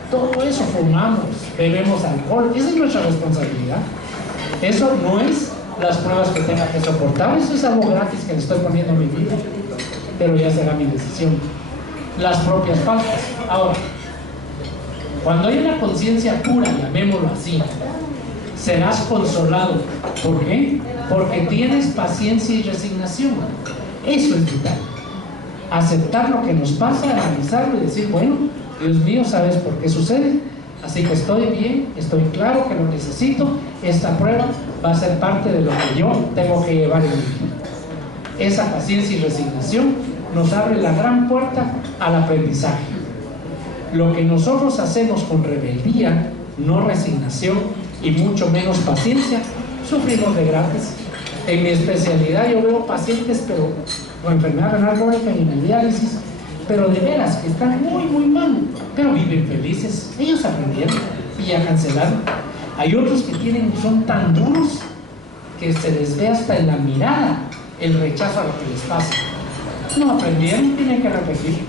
todo eso, fumamos, bebemos alcohol, esa es nuestra responsabilidad. Eso no es las pruebas que tenga que soportar, eso es algo gratis que le estoy poniendo a mi vida, pero ya será mi decisión. Las propias faltas. Ahora, cuando hay una conciencia pura, llamémoslo así, serás consolado. ¿Por qué? Porque tienes paciencia y resignación. Eso es vital. Aceptar lo que nos pasa, analizarlo y decir, bueno, Dios mío, sabes por qué sucede, así que estoy bien, estoy claro que lo necesito, esta prueba va a ser parte de lo que yo tengo que llevar en mi vida. Esa paciencia y resignación nos abre la gran puerta al aprendizaje. Lo que nosotros hacemos con rebeldía, no resignación y mucho menos paciencia, sufrimos de gratis. En mi especialidad yo veo pacientes pero con enfermedad renal crónica y en el diálisis, pero de veras que están muy muy mal, pero viven felices. Ellos aprendieron y ya cancelaron. Hay otros que son tan duros que se les ve hasta en la mirada el rechazo a lo que les pasa. No aprendieron, tienen que repetir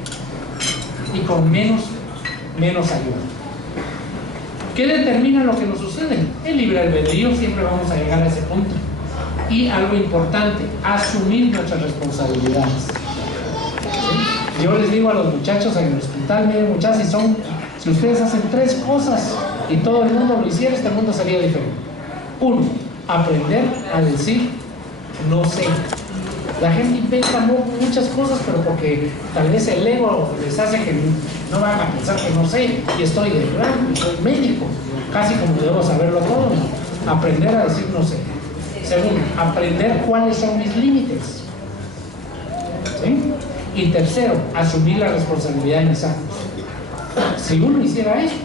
y con menos ayuda. ¿Qué determina lo que nos sucede? El libre albedrío. Siempre vamos a llegar a ese punto. Y algo importante, asumir nuestras responsabilidades. ¿Sí? Yo les digo a los muchachos en el hospital, miren muchachos, si ustedes hacen 3 cosas y todo el mundo lo hiciera, este mundo sería diferente. 1, aprender a decir no sé. La gente inventa muchas cosas, pero porque tal vez el ego les hace que no van a pensar que no sé, y estoy de gran, soy médico, casi como debo saberlo todo. Aprender a decir no sé. Segundo, aprender cuáles son mis límites. ¿Sí? Y tercero, asumir la responsabilidad de mis actos. Si uno hiciera esto,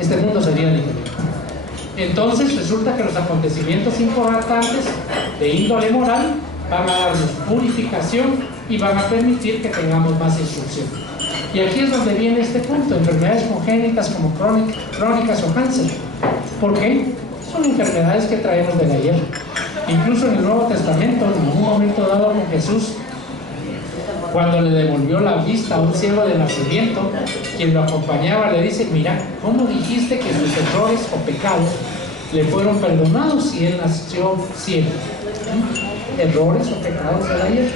este mundo sería diferente. Entonces resulta que los acontecimientos importantes de índole moral van a darnos purificación y van a permitir que tengamos más instrucción. Y aquí es donde viene este punto: enfermedades congénitas como crónicas o cáncer. ¿Por qué? Son enfermedades que traemos del ayer. Incluso en el Nuevo Testamento, en un momento dado con Jesús, cuando le devolvió la vista a un ciego de nacimiento, quien lo acompañaba le dice, mira, ¿cómo dijiste que sus errores o pecados le fueron perdonados si él nació ciego? Errores o pecados del ayer.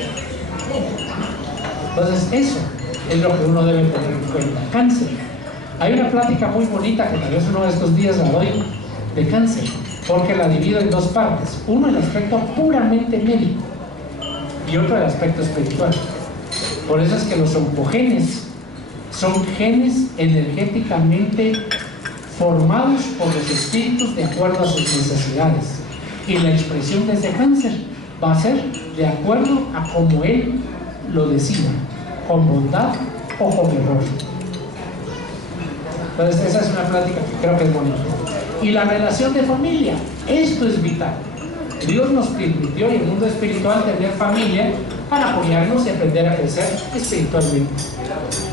Entonces eso es lo que uno debe tener en cuenta. Cáncer. Hay una plática muy bonita que tal vez uno de estos días la doy de cáncer, porque la divido en dos partes. Uno, el aspecto puramente médico, y otro, el aspecto espiritual. Por eso es que los oncogenes son genes energéticamente formados por los espíritus de acuerdo a sus necesidades. Y la expresión de ese cáncer va a ser de acuerdo a cómo él lo decida, con bondad o con error. Entonces esa es una plática que creo que es bonita. Y la relación de familia, esto es vital. Dios nos permitió en el mundo espiritual tener familia para apoyarnos y aprender a crecer espiritualmente.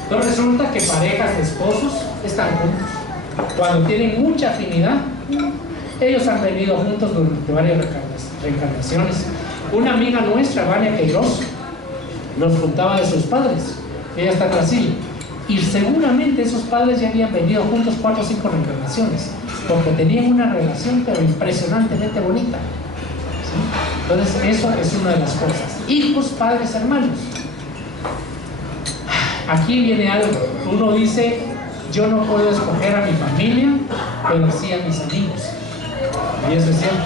Entonces resulta que parejas de esposos están juntos. Cuando tienen mucha afinidad, ellos han venido juntos durante varias reencarnaciones. Una amiga nuestra, Vania Queiroz, nos contaba de sus padres. Ella está en Brasil. Y seguramente esos padres ya habían venido juntos 4 o 5 reencarnaciones, porque tenían una relación pero impresionantemente bonita. ¿Sí? Entonces eso es una de las cosas. Hijos, padres, hermanos. Aquí viene algo. Uno dice, yo no puedo escoger a mi familia, pero sí a mis amigos. Y eso es cierto.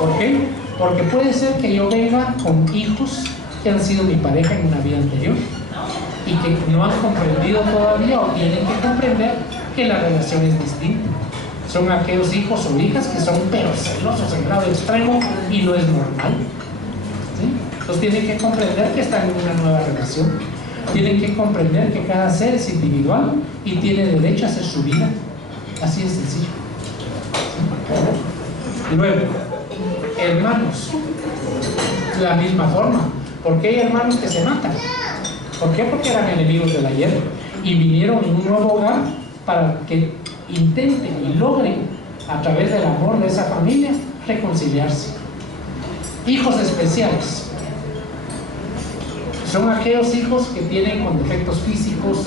¿Por qué? Porque puede ser que yo venga con hijos que han sido mi pareja en una vida anterior y que no han comprendido todavía o tienen que comprender que la relación es distinta. Son aquellos hijos o hijas que son pero celosos en grado extremo y no es normal. ¿Sí? Entonces tienen que comprender que están en una nueva relación. Tienen que comprender que cada ser es individual y tiene derecho a hacer su vida. Así de sencillo. ¿Sí? Luego, hermanos, de la misma forma. ¿Por qué hay hermanos que se matan? ¿Por qué? Porque eran enemigos del ayer y vinieron en un nuevo hogar para que intenten y logren, a través del amor de esa familia, reconciliarse. Hijos especiales son aquellos hijos que tienen con defectos físicos,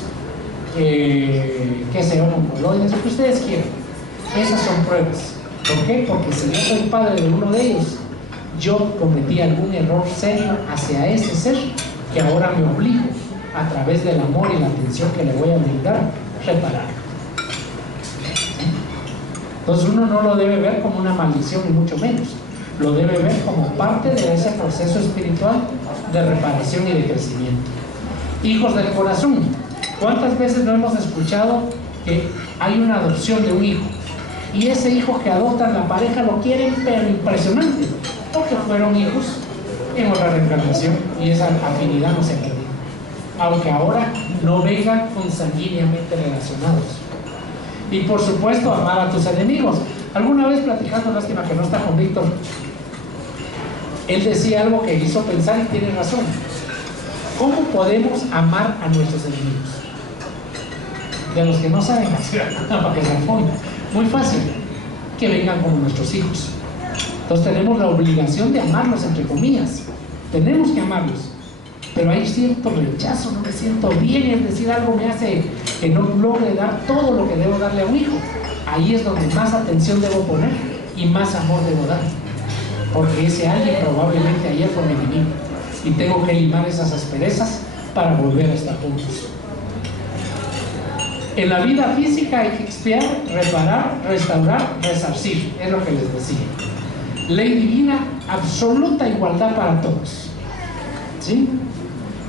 que se mongoloides, lo que ustedes quieran. Esas son pruebas. ¿Por qué? Porque si yo soy padre de uno de ellos, yo cometí algún error serio hacia ese ser que ahora me obligo, a través del amor y la atención que le voy a brindar, reparar. Entonces uno no lo debe ver como una maldición, ni mucho menos. Lo debe ver como parte de ese proceso espiritual de reparación y de crecimiento. Hijos del corazón. ¿Cuántas veces no hemos escuchado que hay una adopción de un hijo? Y ese hijo que adoptan la pareja lo quieren, pero impresionante, porque fueron hijos en otra reencarnación y esa afinidad no se ha perdido, aunque ahora no vengan consanguíneamente relacionados. Y por supuesto, amar a tus enemigos. Alguna vez platicando, lástima que no está con Víctor, él decía algo que hizo pensar y tiene razón. ¿Cómo podemos amar a nuestros enemigos? De los que no saben hacer nada para que se apoyen. Muy fácil, que vengan como nuestros hijos. Entonces tenemos la obligación de amarlos, entre comillas. Tenemos que amarlos. Pero hay cierto rechazo, no me siento bien, es decir, algo me hace que no logre dar todo lo que debo darle a un hijo. Ahí es donde más atención debo poner y más amor debo dar. Porque ese alguien probablemente ayer fue mi enemigo. Y tengo que limar esas asperezas para volver a estar juntos. En la vida física hay que expiar, reparar, restaurar, resarcir. Es lo que les decía. Ley divina, absoluta igualdad para todos. ¿Sí?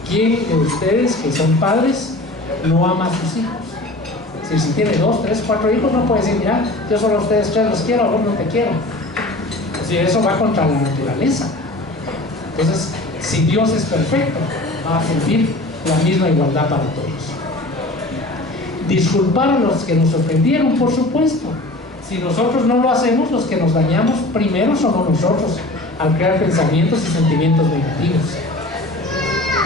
¿Quién de ustedes que son padres no ama a sus hijos? Si tiene 2, 3, 4 hijos, no puede decir, mira, yo solo a ustedes 3 los quiero, a vos no te quiero. Si eso va contra la naturaleza. Entonces, si Dios es perfecto, va a sentir la misma igualdad para todos. Disculpar a los que nos ofendieron, por supuesto. Si nosotros no lo hacemos, los que nos dañamos primero somos nosotros, al crear pensamientos y sentimientos negativos.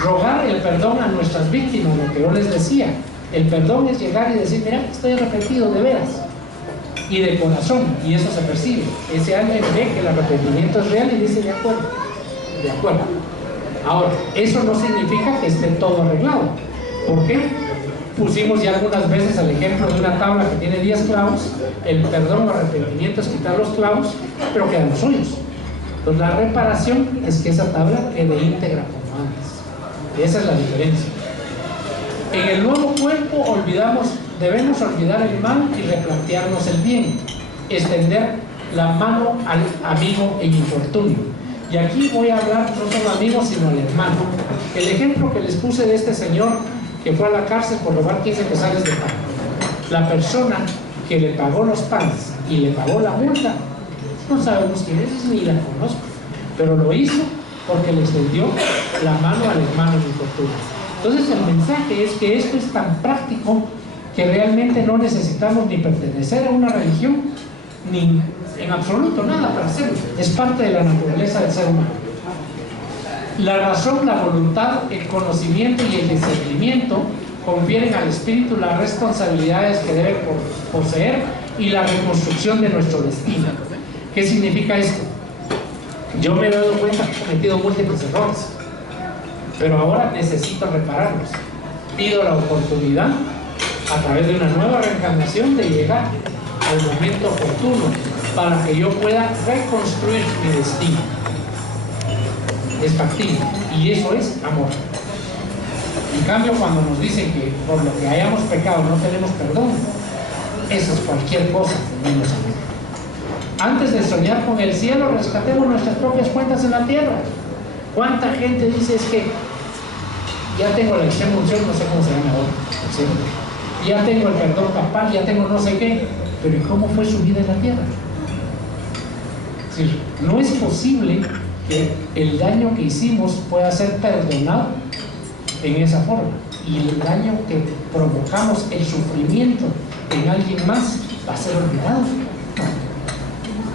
Rogar el perdón a nuestras víctimas, lo que yo les decía. El perdón es llegar y decir, mira, estoy arrepentido de veras. Y de corazón, y eso se percibe. Ese alguien ve que el arrepentimiento es real y dice, de acuerdo. De acuerdo. Ahora, eso no significa que esté todo arreglado. ¿Por qué? Pusimos ya algunas veces el ejemplo de una tabla que tiene 10 clavos. El perdón o arrepentimiento es quitar los clavos, pero quedan los suyos. Entonces la reparación es que esa tabla quede íntegra como antes. Esa es la diferencia. En el nuevo cuerpo debemos olvidar el mal y replantearnos el bien, extender la mano al amigo en infortunio. Y aquí voy a hablar no solo amigo, sino al hermano. El ejemplo que les puse de este señor que fue a la cárcel por robar 15 quesales de pan. La persona que le pagó los panes y le pagó la multa, no sabemos quién es, ni la conozco, pero lo hizo porque le extendió la mano al hermano en infortunio. Entonces el mensaje es que esto es tan práctico que realmente no necesitamos ni pertenecer a una religión, ni en absoluto nada para hacerlo. Es parte de la naturaleza del ser humano. La razón, la voluntad, el conocimiento y el discernimiento confieren al espíritu las responsabilidades que debe poseer y la reconstrucción de nuestro destino. ¿Qué significa esto? Yo me he dado cuenta que he cometido múltiples errores, pero ahora necesito repararlos. Pido la oportunidad a través de una nueva reencarnación de llegar al momento oportuno para que yo pueda reconstruir mi destino. Es factible, y eso es amor. En cambio, cuando nos dicen que por lo que hayamos pecado no tenemos perdón, eso es cualquier cosa menos amor. Antes de soñar con el cielo, rescatemos nuestras propias cuentas en la tierra. ¿Cuánta gente dice es que ya tengo la extrema unción, no sé cómo se llama ahora, ¿sí? Ya tengo el perdón papal, ya tengo no sé qué, pero ¿y cómo fue su vida en la tierra? Es decir, no es posible que el daño que hicimos pueda ser perdonado en esa forma, y el daño que provocamos, el sufrimiento en alguien más, va a ser olvidado.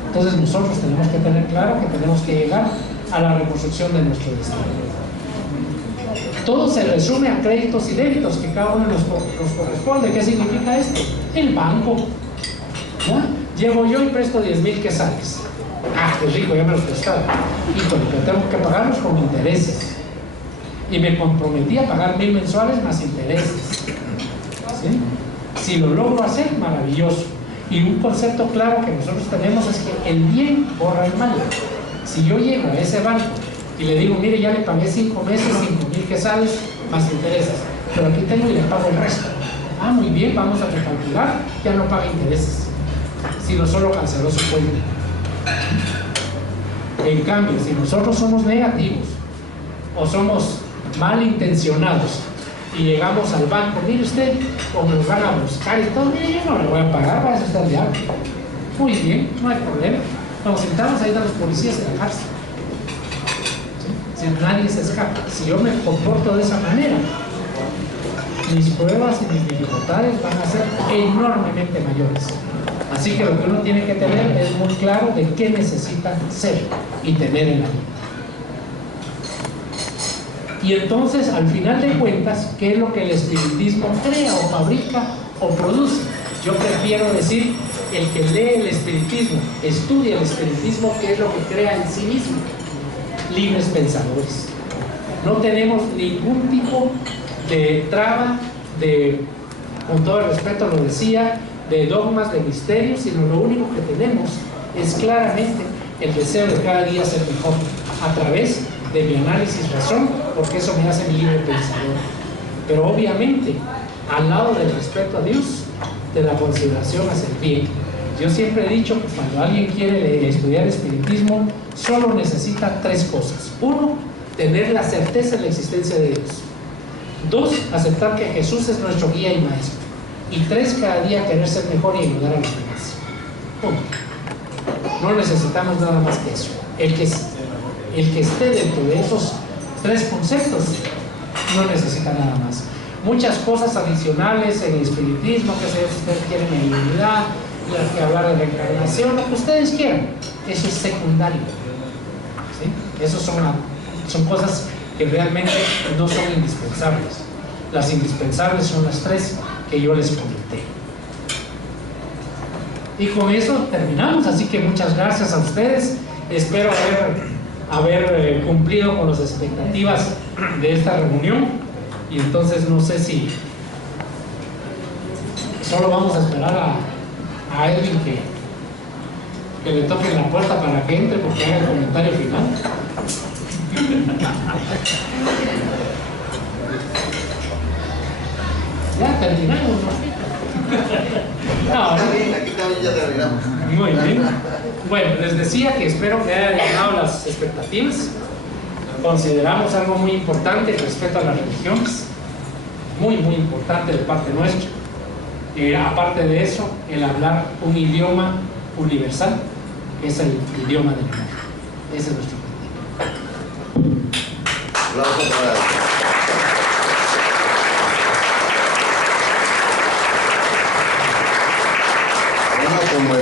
Entonces nosotros tenemos que tener claro que tenemos que llegar a la reconstrucción de nuestro destino. Todo se resume a créditos y débitos que cada uno nos corresponde. ¿Qué significa esto? El banco, ¿no? Llego yo y presto 10,000 quetzales. Ah, qué rico, ya me los prestaron. Híjole, pero tengo que pagarlos con intereses. Y me comprometí a pagar 1,000 mensuales más intereses. ¿Sí? Si lo logro hacer, maravilloso. Y un concepto claro que nosotros tenemos es que el bien borra el mal. Si yo llego a ese banco y le digo, mire, ya le pagué 5 meses, 5,000 quetzales más intereses, pero aquí tengo y le pago el resto. Ah, muy bien, vamos a recalcular, ya no paga intereses, sino solo canceló su cuenta. En cambio, si nosotros somos negativos o somos malintencionados y llegamos al banco, mire usted, o nos van a buscar y todo, mire, yo no le voy a pagar, para eso está el diablo. Muy bien, no hay problema. Nos sentamos ahí a los policías en la cárcel. ¿Sí? Si nadie se escapa. Si yo me comporto de esa manera, mis pruebas y mis dificultades van a ser enormemente mayores. Así que lo que uno tiene que tener es muy claro de qué necesita ser y tener en la vida. Y entonces, al final de cuentas, ¿qué es lo que el espiritismo crea o fabrica o produce? Yo prefiero decir, el que lee el espiritismo, estudia el espiritismo, ¿qué es lo que crea en sí mismo? Libres pensadores. No tenemos ningún tipo de traba, con todo el respeto lo decía, de dogmas, de misterios, sino lo único que tenemos es claramente el deseo de cada día ser mejor, a través de mi análisis razón, porque eso me hace mi libre pensador. Pero obviamente, al lado del respeto a Dios, de la consideración hacia el bien. Yo siempre he dicho que cuando alguien quiere estudiar espiritismo, solo necesita 3 cosas. 1, tener la certeza de la existencia de Dios. 2, aceptar que Jesús es nuestro guía y maestro. Y 3, cada día querer ser mejor y ayudar a los demás. Punto. No necesitamos nada más que eso. El que esté dentro de esos 3 conceptos no necesita nada más. Muchas cosas adicionales en el espiritismo, que si ustedes quieren mediunidad, que hablar de reencarnación, lo que ustedes quieran, eso es secundario. ¿Sí? Eso son cosas que realmente no son indispensables. Las indispensables son las 3 que yo les comenté. Y con eso terminamos, así que muchas gracias a ustedes. Espero haber cumplido con las expectativas de esta reunión. Y entonces no sé si solo vamos a esperar a Edwin que le toque la puerta para que entre, porque haga el comentario final. terminamos, ¿no? No, Aquí también ya terminamos. muy bien. Bueno, les decía que espero que haya llenado las expectativas. Consideramos algo muy importante el respeto a las religiones, muy importante de parte nuestra. Aparte de eso, el hablar un idioma universal, que es el idioma del amor. Ese es nuestro objetivo. Aplausos para